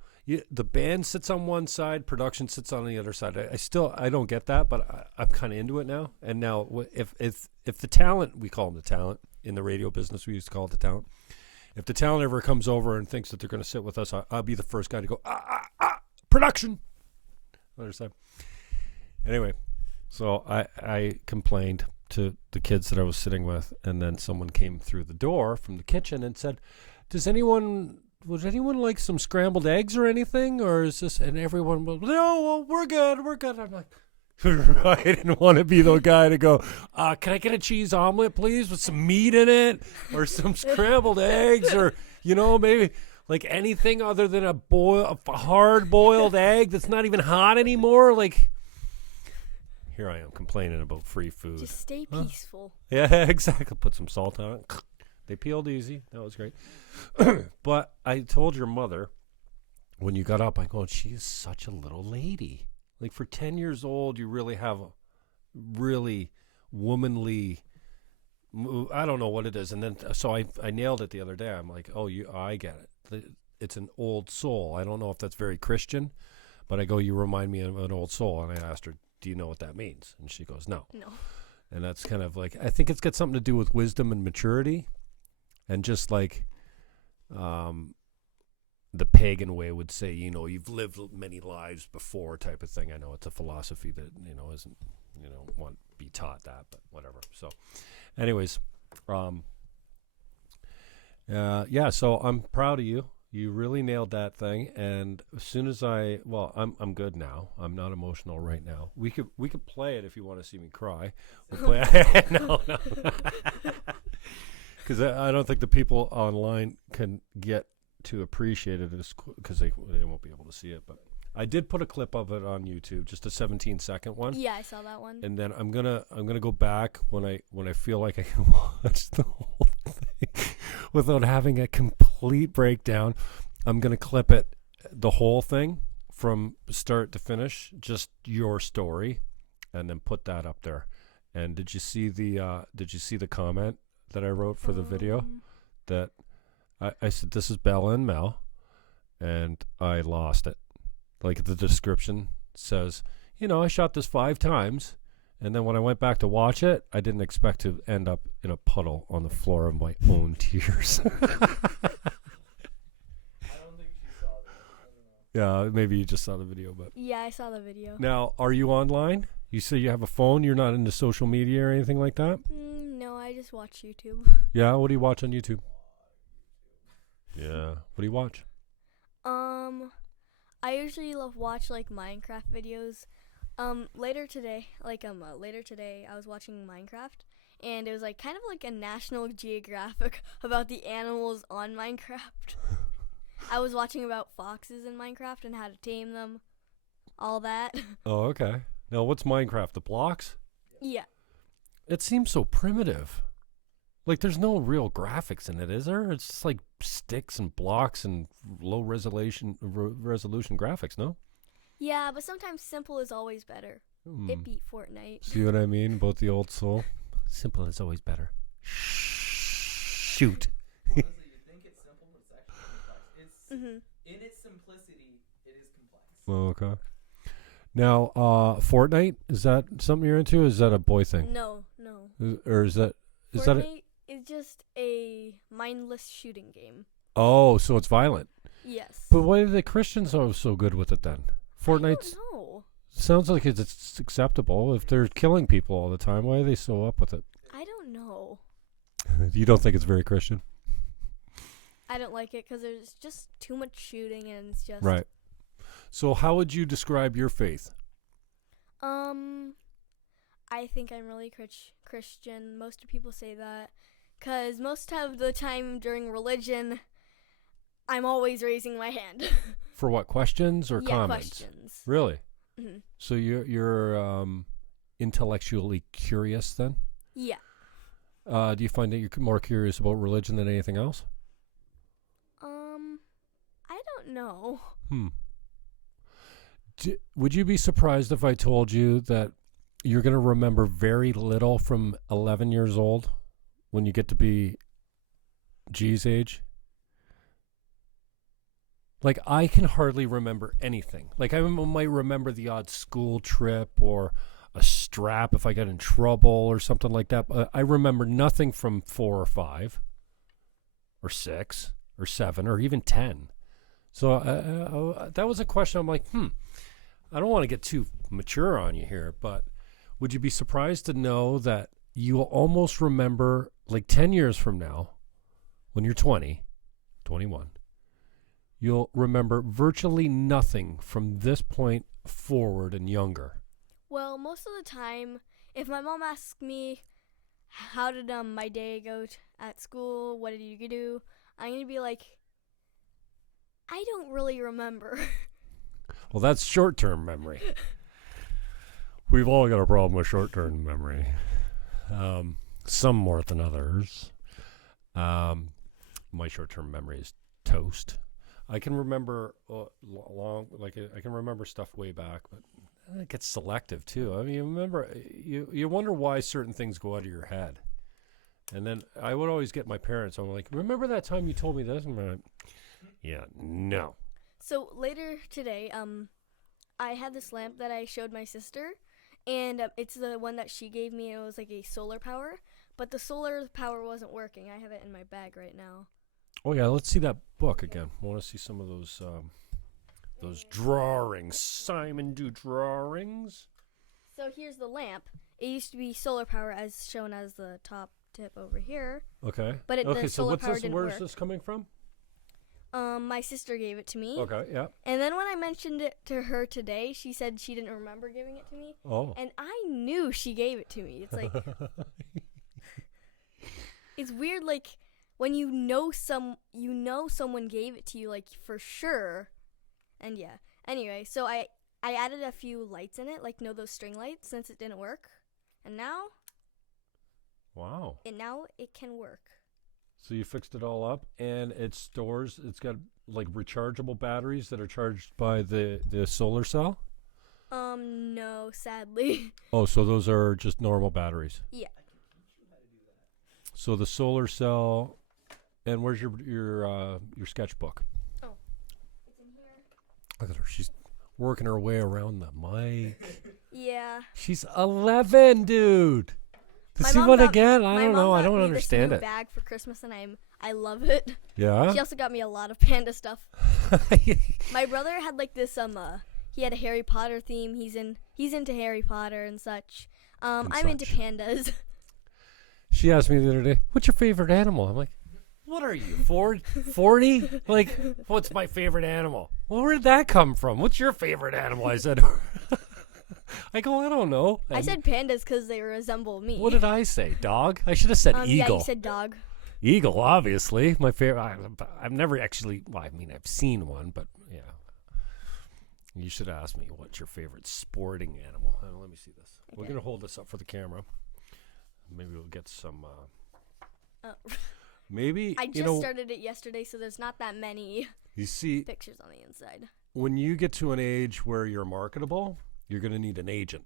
the band sits on one side, production sits on the other side. I don't get that, but I'm kind of into it now. And now if the talent, we call them the talent in the radio business, we used to call it the talent. If the talent ever comes over and thinks that they're going to sit with us, I'll be the first guy to go, production. Other side. Anyway, so I complained to the kids that I was sitting with, and then someone came through the door from the kitchen and said, would anyone like some scrambled eggs or anything? Or is this, and everyone was, no, well, we're good. I'm like, I didn't want to be the guy to go, can I get a cheese omelet, please, with some meat in it? Or some scrambled eggs? Or, maybe like anything other than a hard-boiled egg that's not even hot anymore? Like, here I am complaining about free food. Just stay peaceful. Yeah, exactly. Put some salt on it. They peeled easy. That was great. But I told your mother when you got up, I go, she is such a little lady. Like for 10 years old, you really have a really womanly, I don't know what it is. And then, so I nailed it the other day. I'm like, I get it. It's an old soul. I don't know if that's very Christian, but I go, you remind me of an old soul. And I asked her, do you know what that means? And she goes, no. No. And that's kind of like, I think it's got something to do with wisdom and maturity, and just like the pagan way would say, you know, you've lived many lives before type of thing. I know it's a philosophy that, you know, isn't, you know, want to be taught that, but whatever. So anyways, yeah, so I'm proud of you. You really nailed that thing. And as soon as I'm good now. I'm not emotional right now. We could play it if you want to see me cry. We'll play it. No. Because I don't think the people online can get to appreciate it because they won't be able to see it. But I did put a clip of it on YouTube, just a 17-second one. Yeah, I saw that one. And then I'm gonna go back when I feel like I can watch the whole thing without having a complete breakdown. I'm gonna clip it, the whole thing from start to finish, just your story, and then put that up there. And did you see the comment that I wrote for the video? That I said, this is Bella and Mel, and I lost it. Like the description says, you know, I shot this 5 times, and then when I went back to watch it, I didn't expect to end up in a puddle on the floor of my own tears. I don't think she saw that. I don't know. Yeah, maybe you just saw the video, but Yeah, I saw the video. now, are you online? You say you have a phone. You're not into social media or anything like that? No, I just watch YouTube. Yeah. What do you watch on YouTube? Yeah. What do you watch? I usually watch like Minecraft videos. Later today, I was watching Minecraft, and it was like kind of like a National Geographic about the animals on Minecraft. I was watching about foxes in Minecraft and how to tame them, all that. Oh, okay. Now, what's Minecraft? The blocks? Yeah. It seems so primitive. Like, there's no real graphics in it, is there? It's just like sticks and blocks and low resolution graphics, no? Yeah, but sometimes simple is always better. It beat Fortnite. See what I mean about the old soul? Simple is always better. Shoot. Honestly, you think it's simple, but it's actually complex. In its simplicity, it is complex. Oh, okay. Now, Fortnite, is that something you're into? Is that a boy thing? No. Or is that Fortnite is just a mindless shooting game. Oh, so it's violent. Yes. But why are the Christians so good with it then? Fortnite sounds like it's acceptable. If they're killing people all the time, why are they so up with it? I don't know. You don't think it's very Christian? I don't like it because there's just too much shooting, and it's just Right. So how would you describe your faith? I think I'm really Christian. Most people say that because most of the time during religion, I'm always raising my hand. For what, questions or yeah, comments? questions. Really? Mm-hmm. So you're intellectually curious then? Yeah. Do you find that you're more curious about religion than anything else? I don't know. Would you be surprised if I told you that you're going to remember very little from 11 years old when you get to be G's age? Like, I can hardly remember anything. Like, I might remember the odd school trip or a strap if I got in trouble or something like that. But I remember nothing from 4 or 5 or 6 or 7 or even 10. So that was a question. I'm like, I don't want to get too mature on you here, but would you be surprised to know that you will almost remember, like 10 years from now, when you're 20, 21, you'll remember virtually nothing from this point forward and younger? Well, most of the time, if my mom asks me, how did my day go at school, what did you do, I'm going to be like, I don't really remember. Well, that's short-term memory. We've all got a problem with short-term memory. Some more than others. My short-term memory is toast. I can remember I can remember stuff way back, but it gets selective too. I mean, you wonder why certain things go out of your head. And then I would always get my parents. I'm like, remember that time you told me this? And I'm like, yeah, no. So later today, I had this lamp that I showed my sister, and it's the one that she gave me. It was like a solar power, but the solar power wasn't working. I have it in my bag right now. Oh yeah, let's see that book again. I want to see some of those drawings. Simon do drawings. So here's the lamp. It used to be solar power, as shown as the top tip over here. Okay. But okay. the So solar what's power this? didn't Where's work. this coming from? My sister gave it to me. Okay. Yeah. And then when I mentioned it to her today, she said she didn't remember giving it to me. Oh. And I knew she gave it to me. It's like it's weird, like when you know someone gave it to you, like for sure. And yeah. Anyway, so I added a few lights in it, like those string lights, since it didn't work. And now Wow. it can work. So you fixed it all up, and it's got like rechargeable batteries that are charged by the solar cell? No, sadly. Oh, so those are just normal batteries. Yeah. So the solar cell, and where's your sketchbook? Oh. It's in here. Look at her. She's working her way around the mic. Yeah. She's 11, dude. To My see mom what got- again? I my don't mom know. I got don't me understand this it. new bag for Christmas, and I love it. Yeah? She also got me a lot of panda stuff. My brother had like this he had a Harry Potter theme. He's into Harry Potter and such. I'm into pandas. She asked me the other day, what's your favorite animal? I'm like, what are you, 40? Like, what's my favorite animal? Well, where did that come from? What's your favorite animal? I said, I go, I don't know. I said pandas because they resemble me. What did I say? Dog? I should have said Yeah, eagle. you said dog. Eagle, obviously. My favorite. I've never actually, well, I mean, I've seen one, but yeah. You should ask me what's your favorite sporting animal. Let me see this. Okay. We're going to hold this up for the camera. Maybe we'll get some, maybe, I just started it yesterday, so there's not that many you see, pictures on the inside. when you get to an age where you're marketable, you're going to need an agent.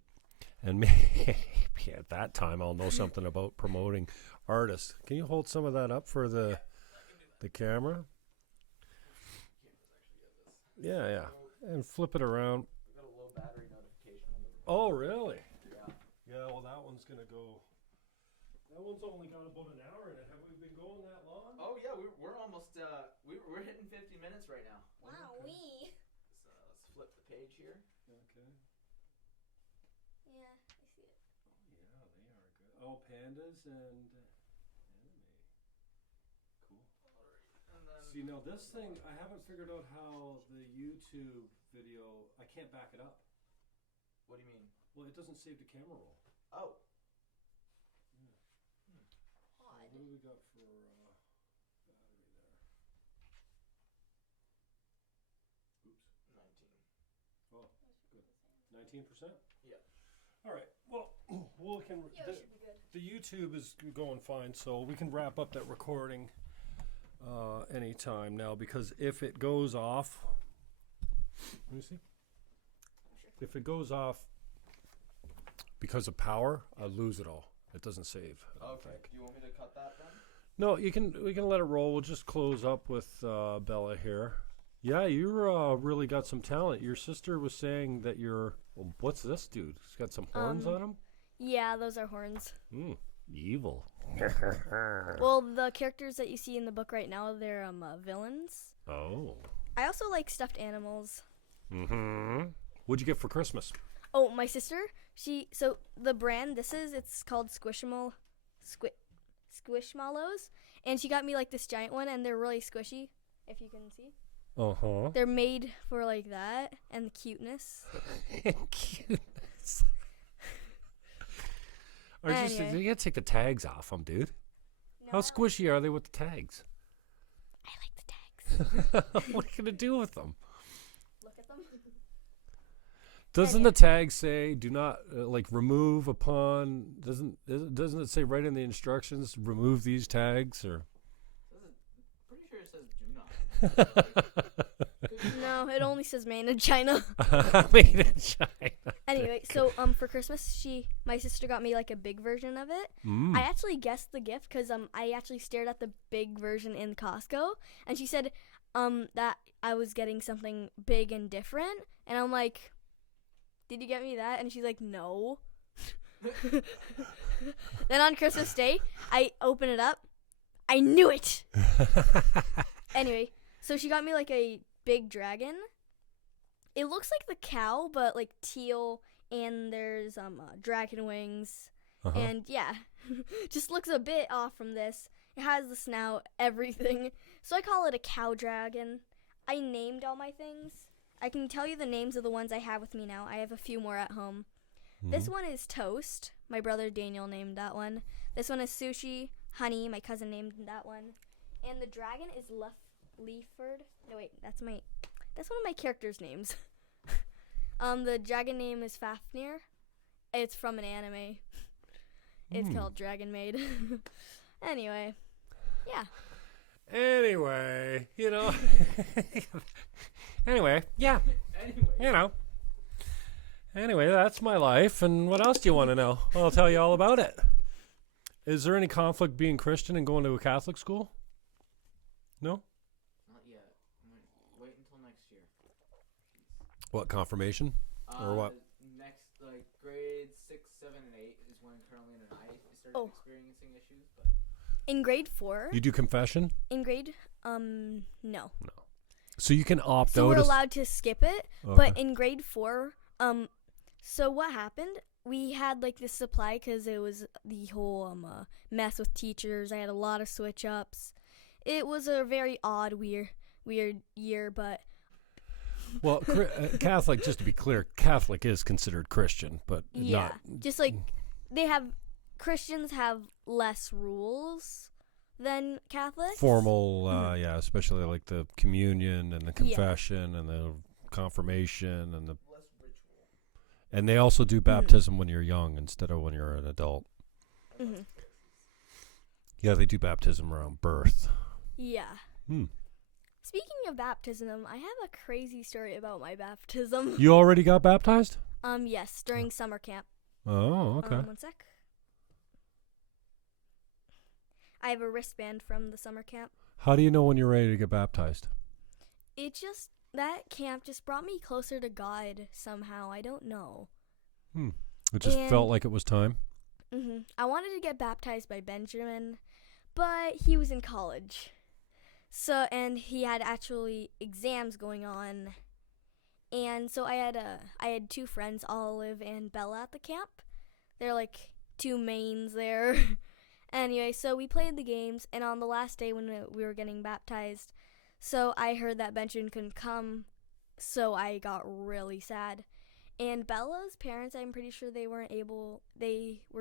And maybe at that time, I'll know something about promoting artists. Can you hold some of that up for the camera? Yeah. And flip it around. We got a low battery notification on the. Oh, really? Yeah. Yeah, well, that one's going to go. That one's only got about an hour in it. Have we been going that long? Oh yeah, we're almost we're hitting 50 minutes right now. Wow, Let's flip the page here. Okay. Yeah, I see it. Yeah, they are good. Oh, pandas and anime. Cool. And then See, now this thing, I haven't figured out how the YouTube video, I can't back it up. what do you mean? Well, it doesn't save the camera roll. Oh, What do we got for battery there? Oops. 19. Oh, good. 19%? Yeah. All right. Well, we can. Yeah, it should be good. The YouTube is going fine, so we can wrap up that recording anytime now, because if it goes off, let me see. If it goes off because of power, I lose it all. It doesn't save. I don't Okay. think. Do you want me to cut that then? No, we can let it roll. We'll just close up with Bella here. Yeah, you really got some talent. Your sister was saying that you're. Well, what's this dude? He's got some horns on him. Yeah, those are horns. Evil. Well, the characters that you see in the book right now, they're villains. Oh. I also like stuffed animals. What'd you get for Christmas? Oh, my sister, so the brand it's called Squishmallows, and she got me like this giant one, and they're really squishy, if you can see. They're made for like that, and the cuteness. Cuteness. Or just, Anyway. you gotta take the tags off them, dude. No, How squishy are they with the tags? I like the tags. What are you gonna do with them? Look at them. Doesn't the tag say do not remove upon? Doesn't it say right in the instructions remove these tags or? Pretty sure it says do not. No, it only says made in China. Made in China. Anyway, so for Christmas, my sister got me like a big version of it. I actually guessed the gift because I actually stared at the big version in Costco, and she said that I was getting something big and different, and I'm like, did you get me that? And she's like, no. Then on Christmas Day, I open it up. I knew it. Anyway, so she got me like a big dragon. It looks like the cow, but like teal, and there's dragon wings. And yeah, just looks a bit off from this. It has the snout, everything. So I call it a cow dragon. I named all my things. I can tell you the names of the ones I have with me now. I have a few more at home. This one is Toast. My brother Daniel named that one. This one is Sushi. Honey, my cousin named that one. And the dragon is Leaford. No, wait, that's one of my characters' names. The dragon name is Fafnir. It's from an anime. It's called Dragon Maid. Anyway, yeah. Anyway, you know. Anyway, yeah. You know. Anyway, that's my life. And what else do you want to know? I'll tell you all about it. Is there any conflict being Christian and going to a Catholic school? No? Not yet. Wait until next year. What, confirmation? Or what? Next, like, grade 6, 7, and 8 is when Caroline and I started experiencing issues. But in grade 4. You do confession? In grade, no. No. So you can opt out. So we're allowed to skip it. Okay. But in grade 4, so what happened? We had like this supply because it was the whole mess with teachers. I had a lot of switch ups. It was a very odd, weird year, but. Well, Catholic, just to be clear, Catholic is considered Christian, but yeah, not. Just like Christians have less rules than Catholics. Formal, yeah, especially like the communion and the confession and the confirmation and the. And they also do baptism when you're young instead of when you're an adult. Mm-hmm. Yeah, they do baptism around birth. Yeah. Speaking of baptism, I have a crazy story about my baptism. You already got baptized? Yes, during summer camp. Oh, okay. One sec. I have a wristband from the summer camp. How do you know when you're ready to get baptized? That camp just brought me closer to God somehow. I don't know. It just felt like it was time? I wanted to get baptized by Benjamin, but he was in college. So, and he had actually exams going on. And so I had 2 friends, Olive and Bella, at the camp. They're like 2 mains there. Anyway, so we played the games, and on the last day when we were getting baptized, so I heard that Benjamin couldn't come, so I got really sad. And Bella's parents, I'm pretty sure they were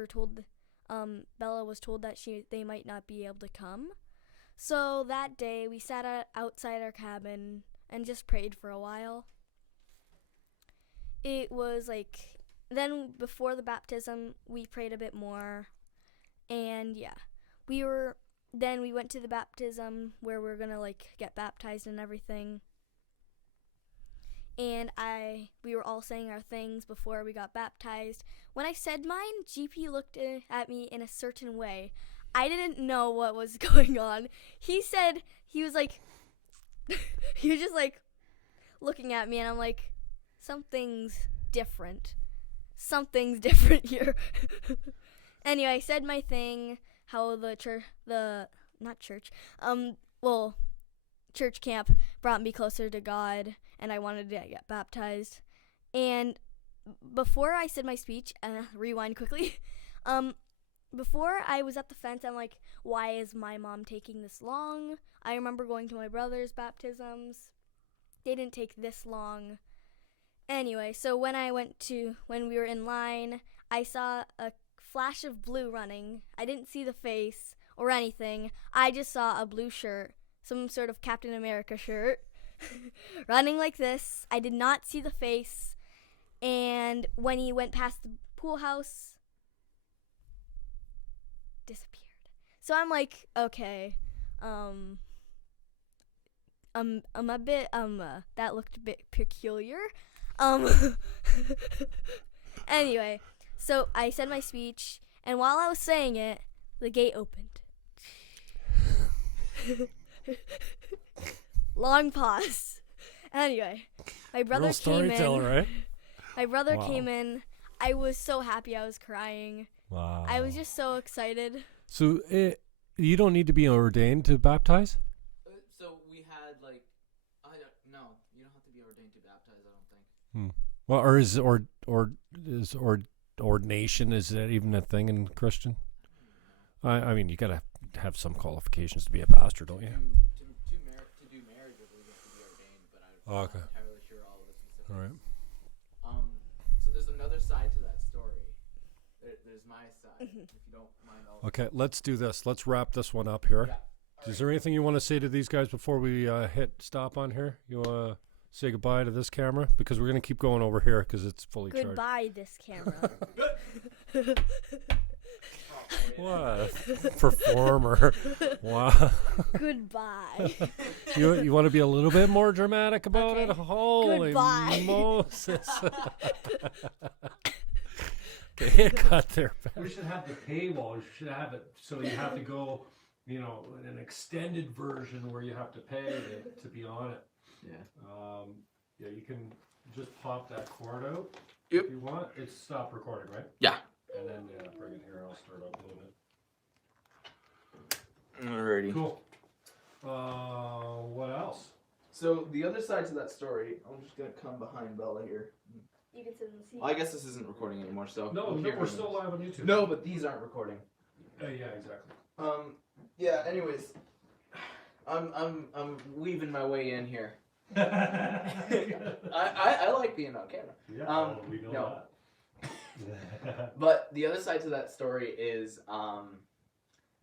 told, Bella was told that they might not be able to come. So that day, we sat outside our cabin and just prayed for a while. It was like, then before the baptism, we prayed a bit more. And yeah, then we went to the baptism where we're gonna like get baptized and everything. And we were all saying our things before we got baptized. When I said mine, GP looked at me in a certain way. I didn't know what was going on. He said, he was just like looking at me, and I'm like, something's different. Something's different here. Anyway, I said my thing, how church camp brought me closer to God, and I wanted to get baptized. And before I said my speech, rewind quickly, before I was at the fence, I'm like, why is my mom taking this long? I remember going to my brother's baptisms. They didn't take this long. Anyway, so when we were in line, I saw a flash of blue running. I didn't see the face or anything. I just saw a blue shirt, some sort of Captain America shirt, running like this. I did not see the face. And when he went past the pool house, disappeared. So I'm like, okay, I'm a bit, that looked a bit peculiar. Anyway, so I said my speech, and while I was saying it, the gate opened. Long pause. Anyway, my brother came in. Right? My brother came in. I was so happy. I was crying. Wow. I was just so excited. So you don't need to be ordained to baptize? So we had like, no, you don't have to be ordained to baptize. I don't think. Well, or is ordination, is that even a thing in Christian? I mean, you gotta have some qualifications to be a pastor, don't you? To do marriage, I believe you have to be ordained, but I'm not entirely sure all of the specifics. All right. So there's another side to that story. There's my side, if you don't mind. Okay, let's do this. Let's wrap this one up here. Yeah. Is there anything you want to say to these guys before we hit stop on here? You want to say goodbye to this camera? Because we're going to keep going over here because it's fully charged. Goodbye, this camera. What a performer. Wow. Goodbye. You want to be a little bit more dramatic about Okay. it? Holy Goodbye. Moses. Okay, cut there. We should have the paywall. We should have it so you have to go, in an extended version where you have to pay to be on it. Yeah. You can just pop that cord out Yep. if you want. It's stopped recording, right? Yeah. And then bring it here. I'll start uploading it. Alrighty. Cool. What else? So the other side to that story, I'm just gonna come behind Bella here. You can sit in the seat. I guess this isn't recording anymore, so No, we'll hear we're from still this. live on YouTube. No, but these aren't recording. Yeah, exactly. Yeah. Anyways, I'm weaving my way in here. I like being on camera. Yeah, we know no. that. But the other side to that story is,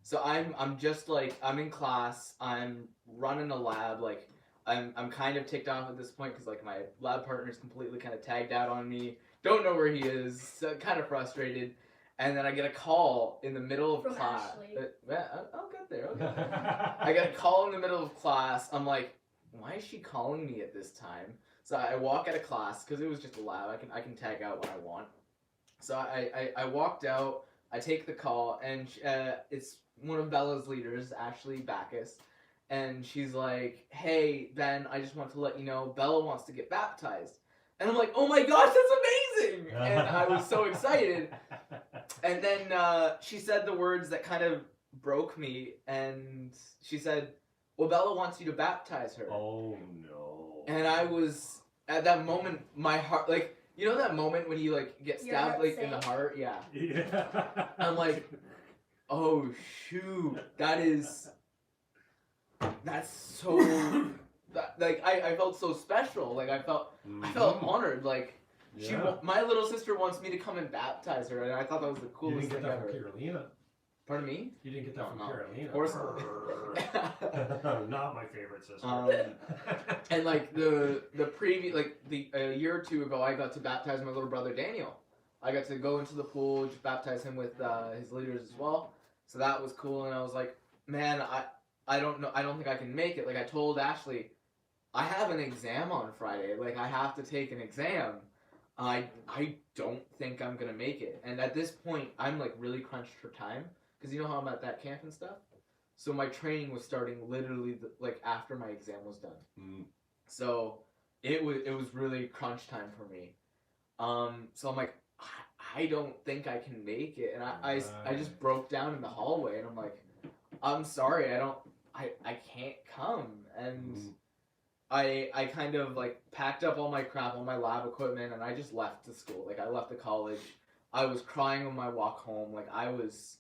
so I'm just like, I'm in class, I'm running a lab, like, I'm kind of ticked off at this point because like my lab partner's completely kind of tagged out on me, don't know where he is, so kind of frustrated, and then I get a call in the middle of From class. Ashley. I'll get there. I get a call in the middle of class. I'm like, why is she calling me at this time? So I walk out of class because it was just a lab. I can tag out when I want. So I walked out. I take the call, and it's one of Bella's leaders, Ashley Backus, and she's like, "Hey Ben, I just want to let you know Bella wants to get baptized." And I'm like, "Oh my gosh, that's amazing!" And I was so excited. And then she said the words that kind of broke me, and she said, "Well, Bella wants you to baptize her." Oh no. And I was, at that moment, my heart, like, you know that moment when you like get Your stabbed heart like in the sank? heart? Yeah. Yeah. I'm like, oh shoot, that's so, like I felt so special. Like I felt honored. Like my little sister wants me to come and baptize her, and I thought that was the You coolest didn't thing get that ever. from Carolina. Pardon me? You didn't get that from No. Carolina. Of course Not my favorite sister. And like the previous, like a year or two ago, I got to baptize my little brother Daniel. I got to go into the pool, just baptize him with his leaders as well. So that was cool, and I was like, man, I don't know, I don't think I can make it. Like I told Ashley, I have an exam on Friday. Like I have to take an exam. I don't think I'm gonna make it. And at this point, I'm like really crunched for time because you know how I'm at that camp and stuff. So my training was starting literally like after my exam was done. So it was really crunch time for me. So I'm like, I don't think I can make it, and I just broke down in the hallway, and I'm like, I'm sorry, I can't come, and I kind of like packed up all my crap, all my lab equipment, and I just left the school. Like I left the college. I was crying on my walk home. Like I was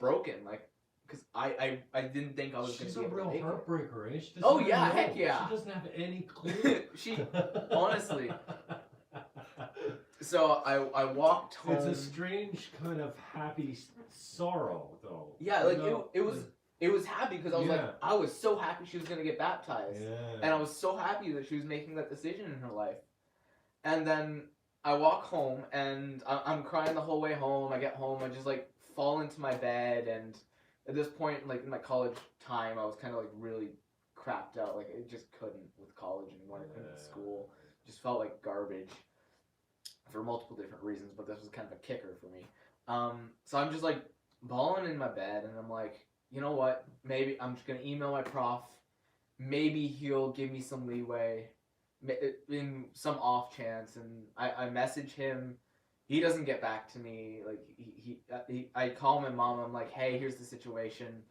broken. Like because I didn't think I was going to be able to make it. She's a real heartbreaker, eh? She doesn't Oh even yeah, know. heck yeah. She doesn't have any clue. She honestly. So I walked home. It's a strange kind of happy sorrow, though. Yeah, like it was happy because I was like, Yeah. I was so happy she was gonna get baptized, Yeah. and I was so happy that she was making that decision in her life. And then I walk home, and I'm crying the whole way home. I get home, I just like fall into my bed, and at this point, like in my college time, I was kind of like really crapped out. Like I just couldn't with college anymore. I couldn't with school. Just felt like garbage for multiple different reasons, but this was kind of a kicker for me. So I'm just like bawling in my bed, and I'm like, you know what? Maybe I'm just gonna email my prof. Maybe he'll give me some leeway in some off chance. And I message him, he doesn't get back to me. Like I call my mom. I'm like, hey, here's the situation.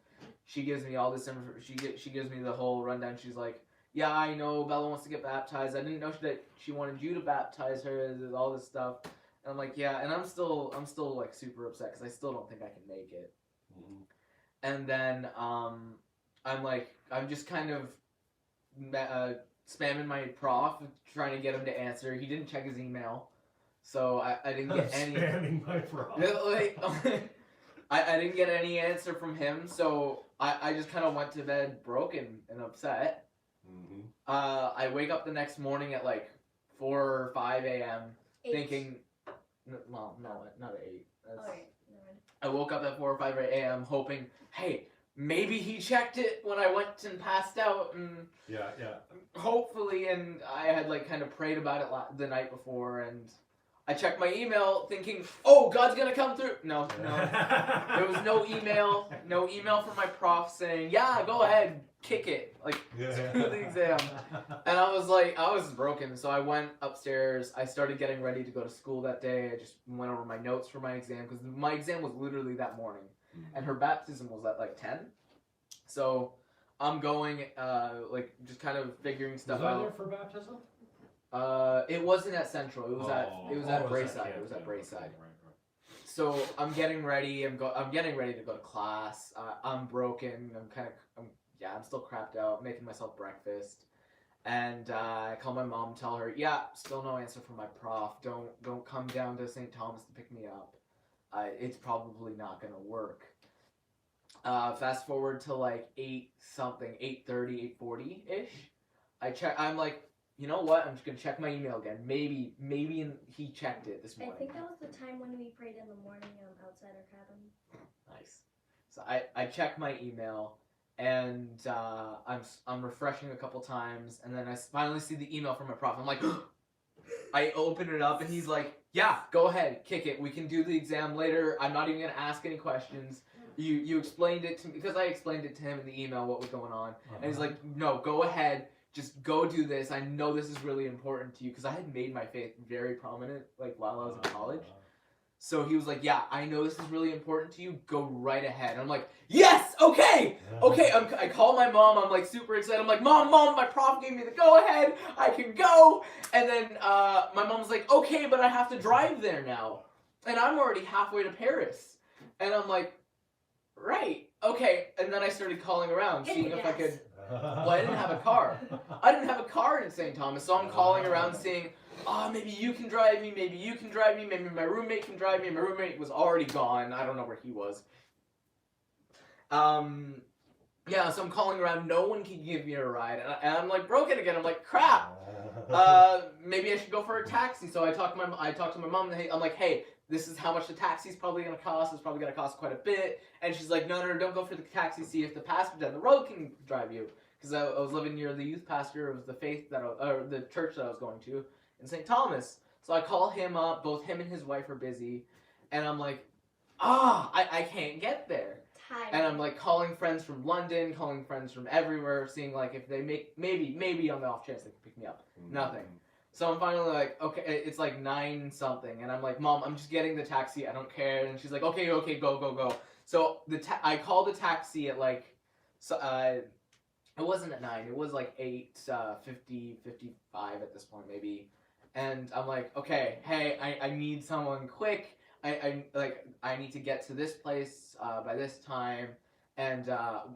She gives me all this info. She gives me the whole rundown. She's like, yeah, I know Bella wants to get baptized. I didn't know that she wanted you to baptize her. There's all this stuff. And I'm like, yeah. And I'm still like super upset because I still don't think I can make it. Mm-hmm. And then I'm just kind of spamming my prof, trying to get him to answer. He didn't check his email, so I didn't get any. Spamming my prof. I didn't get any answer from him, so I just kind of went to bed broken and upset. Mm-hmm. I wake up the next morning at like 4 or 5 a.m. thinking, well, no, not 8. I woke up at 4 or 5 a.m. hoping, hey, maybe he checked it when I went and passed out, and hopefully, and I had like kind of prayed about it the night before, and I checked my email thinking, oh, God's gonna come through. No. There was no email from my prof saying, yeah, go ahead, kick it, like, do the exam. And I was broken, so I went upstairs. I started getting ready to go to school that day. I just went over my notes for my exam, because my exam was literally that morning, and her baptism was at like 10. So I'm going, like, just kind of figuring stuff out. Was I there for baptism? It wasn't at Central. It was at Brayside. It was at Brayside. Right. So I'm getting ready. I'm getting ready to go to class. I'm broken. I'm still crapped out. Making myself breakfast, and I call my mom. Tell her, yeah, still no answer from my prof. Don't come down to St. Thomas to pick me up. It's probably not gonna work. Fast forward to like 8:30, 8:40 ish. I'm like, you know what? I'm just gonna check my email again. Maybe he checked it this morning. I think that was the time when we prayed in the morning outside our cabin. Nice. So I check my email, and I'm refreshing a couple times, and then I finally see the email from my prof. I'm like, I open it up, and he's like, yeah, go ahead, kick it. We can do the exam later. I'm not even gonna ask any questions. You explained it to me, because I explained it to him in the email what was going on, and he's like, no, go ahead. Just go do this. I know this is really important to you, because I had made my faith very prominent, like, while I was in college. So he was like, yeah, I know this is really important to you. Go right ahead. And I'm like, yes, okay. I call my mom. I'm like super excited. I'm like, mom, my prof gave me the go ahead. I can go. And then my mom's like, okay, but I have to drive there now, and I'm already halfway to Paris. And I'm like, right, okay. And then I started calling around, seeing if I could. Well, I didn't have a car. I didn't have a car in St. Thomas, so I'm calling around seeing, maybe you can drive me, maybe you can drive me, maybe my roommate can drive me. My roommate was already gone. I don't know where he was. Yeah, so I'm calling around. No one can give me a ride, and I'm like broken again. I'm like, crap. Maybe I should go for a taxi. So I talked to my mom. And I'm like, hey, this is how much the taxi's probably going to cost. It's probably going to cost quite a bit. And she's like, no, don't go for the taxi. See if the pastor down the road can drive you. Because I was living near the youth pastor of the the church that I was going to in St. Thomas. So I call him up. Both him and his wife are busy. And I'm like, I can't get there. And I'm like calling friends from London, calling friends from everywhere, seeing like if they maybe on the off chance they can pick me up. Nothing. So I'm finally like, okay, it's like 9 something, and I'm like, Mom, I'm just getting the taxi. I don't care. And she's like, okay, go. So I called the taxi at like, it wasn't at 9. It was like 8:50, 55 at this point maybe. And I'm like, okay, hey, I need someone quick. I need to get to this place by this time. And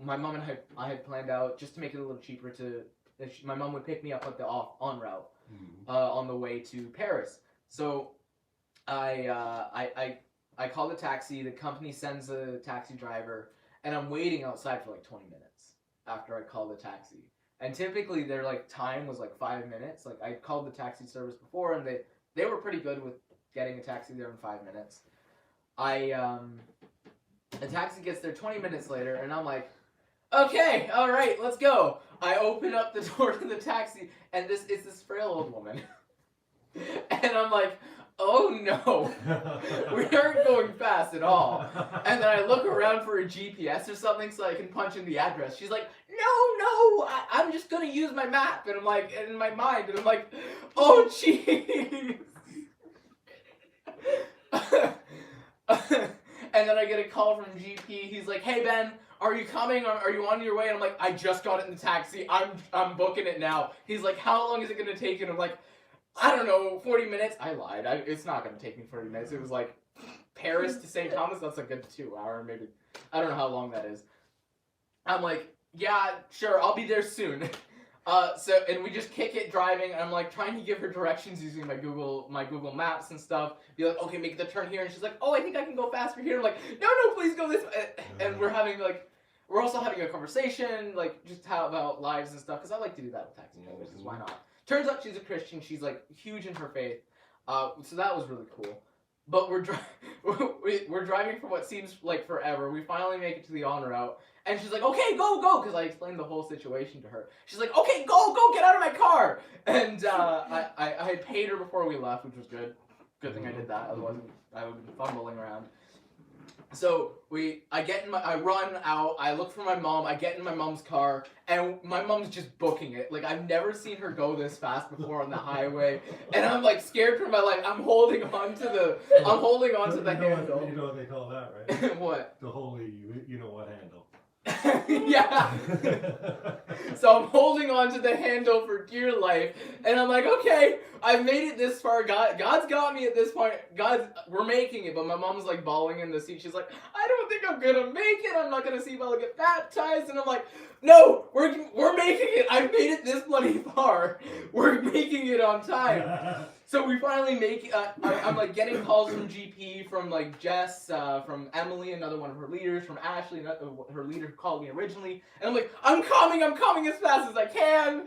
my mom and I had planned out, just to make it a little cheaper, my mom would pick me up at the on route. On the way to Paris. So I call the taxi. The company sends a taxi driver, and I'm waiting outside for like 20 minutes after I call the taxi. And typically their like time was like 5 minutes. Like I called the taxi service before, and they were pretty good with getting a taxi there in 5 minutes. The taxi gets there 20 minutes later, and I'm like, okay, all right, let's go. I open up the door to the taxi, and it's this frail old woman. And I'm like, oh no, we aren't going fast at all. And then I look around for a GPS or something so I can punch in the address. She's like, no, I'm just going to use my map. And I'm like, in my mind, and I'm like, oh jeez. And then I get a call from GP. He's like, "Hey Ben, are you coming? Are you on your way?" And I'm like, "I just got in the taxi. I'm booking it now." He's like, "How long is it gonna take?" And I'm like, "I don't know, 40 minutes." I lied. It's not gonna take me 40 minutes. It was like Paris to St. Thomas. That's a good 2 hour, maybe. I don't know how long that is. I'm like, "Yeah, sure. I'll be there soon." And we just kick it driving, and I'm like trying to give her directions using my Google Maps and stuff. Be like, "Okay, make the turn here," and she's like, "Oh, I think I can go faster here." I'm like, "No, please go this way." And we're also having a conversation, like just about lives and stuff, because I like to do that with taxi drivers, because why not? Turns out she's a Christian. She's like huge in her faith, so that was really cool. But we're driving for what seems like forever. We finally make it to the en route. And she's like, "Okay, go," because I explained the whole situation to her. She's like, "Okay, go, get out of my car." And I paid her before we left, which was good. Good thing I did that, otherwise I would have been fumbling around. So I run out, I look for my mom, I get in my mom's car, and my mom's just booking it. Like, I've never seen her go this fast before on the highway, and I'm like scared for my life. I'm holding on to the handle. You know what they call that, right? What? The holy, you know what handle. Yeah. So I'm holding on to the handle for dear life, and I'm like, okay, I've made it this far. God's got me at this point. We're making it. But my mom's like bawling in the seat. She's like, "I don't think I'm gonna make it. I'm not gonna see Bella get baptized." And I'm like, "No, we're making it. I've made it this bloody far. We're making it on time." So we finally make it. I'm like getting calls from GP, from like Jess, from Emily, another one of her leaders, from Ashley, her leader who called me originally. And I'm like, I'm coming as fast as I can.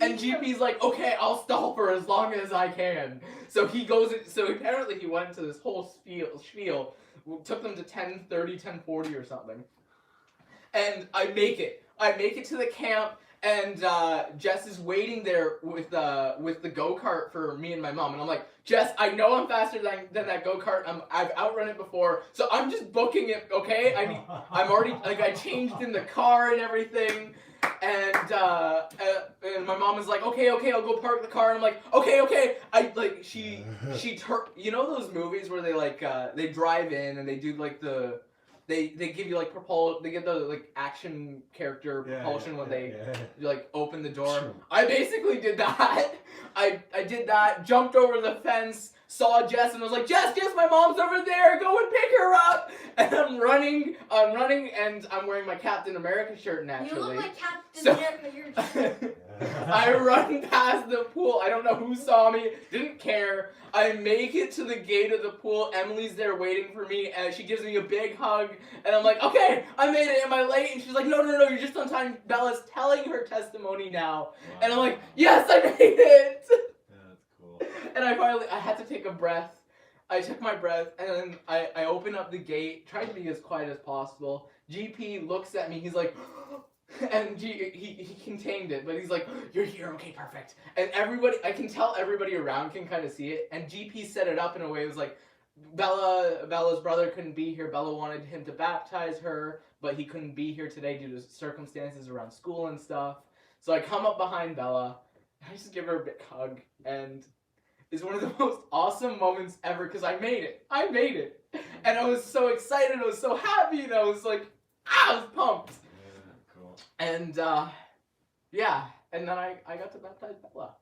And GP's like, "Okay, I'll stall for as long as I can." So he goes. So apparently he went into this whole spiel. Took them to 10:30, 10:40 or something. And I make it. I make it to the camp. And Jess is waiting there with the go-kart for me and my mom. And I'm like, "Jess, I know I'm faster than that go-kart. I've outrun it before. So I'm just booking it, okay? I'm already, like, I changed in the car and everything." And my mom is like, okay, I'll go park the car. And I'm like, okay. You know those movies where they like, they drive in and they do like they give you like they get the like action character propulsion when they like open the door. Sure. I basically did that. I did that, jumped over the fence, saw Jess, and was like, Jess, my mom's over there, go and pick her up. And I'm running, and I'm wearing my Captain America shirt naturally. You look like Captain America. I run past the pool. I don't know who saw me. Didn't care. I make it to the gate of the pool. Emily's there waiting for me, and she gives me a big hug. And I'm like, okay, I made it. Am I late? And she's like, no, you're just on time. Bella's telling her testimony now. Wow. And I'm like, yes, I made it. That's cool. And I had to take a breath. I took my breath, and then I open up the gate, tried to be as quiet as possible. GP looks at me. He's like... And he contained it, but he's like, you're here, okay, perfect. And I can tell everybody around can kind of see it. And GP set it up in a way, it was like, Bella's brother couldn't be here. Bella wanted him to baptize her, but he couldn't be here today due to circumstances around school and stuff. So I come up behind Bella, and I just give her a big hug, and it's one of the most awesome moments ever, because I made it. And I was so excited, I was so happy, and I was like, I was pumped. And, and then I got to baptize Bella.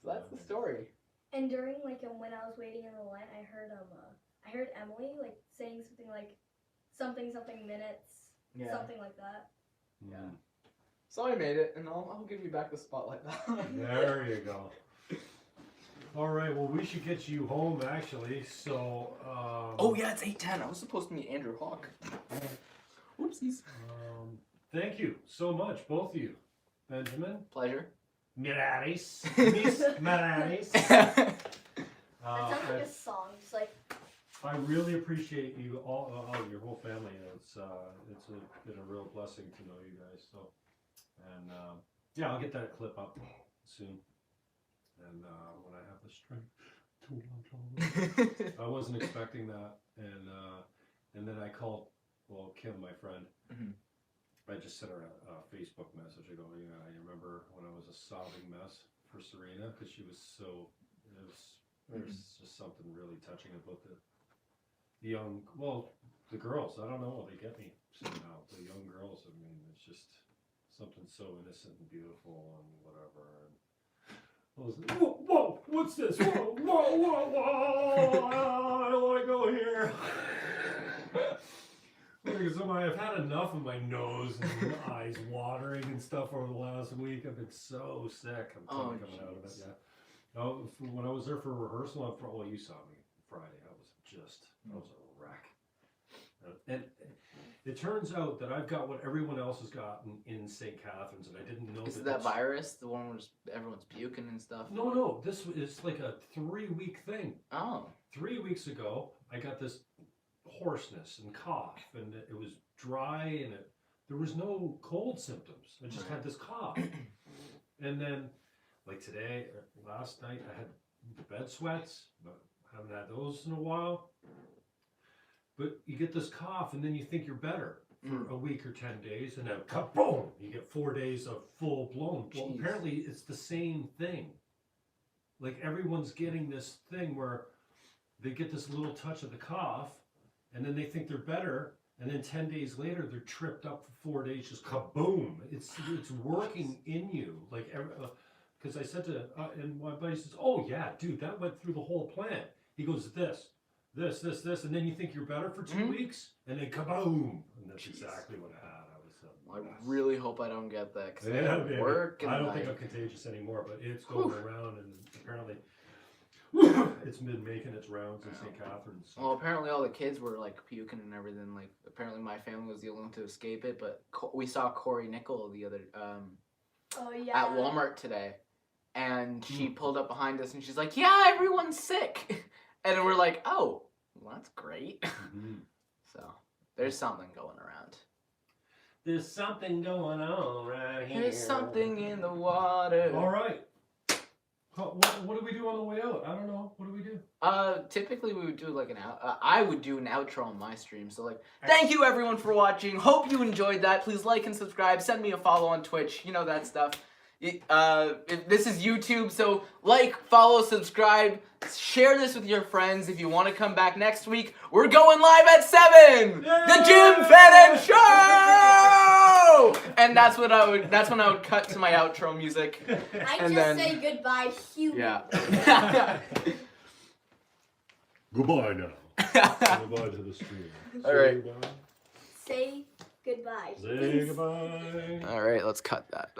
So that's the story. And during, like, when I was waiting in the line, I heard Emily, like, saying something like, something minutes, something like that. Yeah. So I made it, and I'll give you back the spotlight now. There you go. All right, well, we should get you home, actually, so, Oh, yeah, it's 8:10. I was supposed to meet Andrew Hawk. Whoopsies. Thank you so much, both of you. Benjamin. Pleasure. Miralles. Miss Miralles. That sounds like a song, just like... I really appreciate you all, your whole family. It's been a real blessing to know you guys. So, and I'll get that clip up soon. And when I have the strength to launch all. I wasn't expecting that, and then I called Kim, my friend. Mm-hmm. I just sent her a Facebook message. I go, I remember when I was a sobbing mess for Serena because it was There's just something really touching about the young, the girls. I don't know, they get me somehow. The young girls, I mean, it's just something so innocent and beautiful and whatever. And whoa, what's this? Whoa, I don't want to go here. I've had enough of my nose and eyes watering and stuff over the last week. I've been so sick. I'm coming out of it. Yeah. No, when I was there for rehearsal, you saw me Friday. I was a wreck. And it turns out that I've got what everyone else has gotten in St. Catharines, and I didn't know. Is that virus the one where everyone's puking and stuff? No. This is like a 3-week thing. Oh. 3 weeks ago, I got this hoarseness and cough, and it was dry, and there was no cold symptoms. I just had this cough. And then, like today, last night, I had bed sweats, but I haven't had those in a while. But you get this cough, and then you think you're better for a week or 10 days, and then kaboom, you get 4 days of full blown. Well, apparently it's the same thing. Like everyone's getting this thing where they get this little touch of the cough, and then they think they're better, and then 10 days later they're tripped up for 4 days, just kaboom. It's working in you, like because I said to and my buddy says, "Oh yeah, dude, that went through the whole plant." He goes, this, and then you think you're better for 2 weeks, and then kaboom, and that's exactly what I had. I really hope I don't get that because I work. And I don't think I'm contagious anymore, but it's going around, and apparently it's been making its rounds in St. Catharines. Well, apparently all the kids were like puking and everything. Like apparently my family was the only one to escape it, but we saw Corey Nickel the other at Walmart today, and she pulled up behind us and she's like, "Yeah, everyone's sick," and we're like, "Oh, well, that's great." So there's something going around. There's something going on right here. There's something in the water. All right. What do we do on the way out? I don't know. What do we do? Typically we would do like I would do an outro on my stream. So like, thank you everyone for watching. Hope you enjoyed that. Please like and subscribe. Send me a follow on Twitch. You know that stuff. This is YouTube, so like, follow, subscribe, share this with your friends. If you want to come back next week, we're going live at 7. The Jim Fannon Show, and that's when I would cut to my outro music. Say goodbye, human. Yeah. Goodbye now. Goodbye to the stream. All right. Say goodbye. Say goodbye. All right, let's cut that.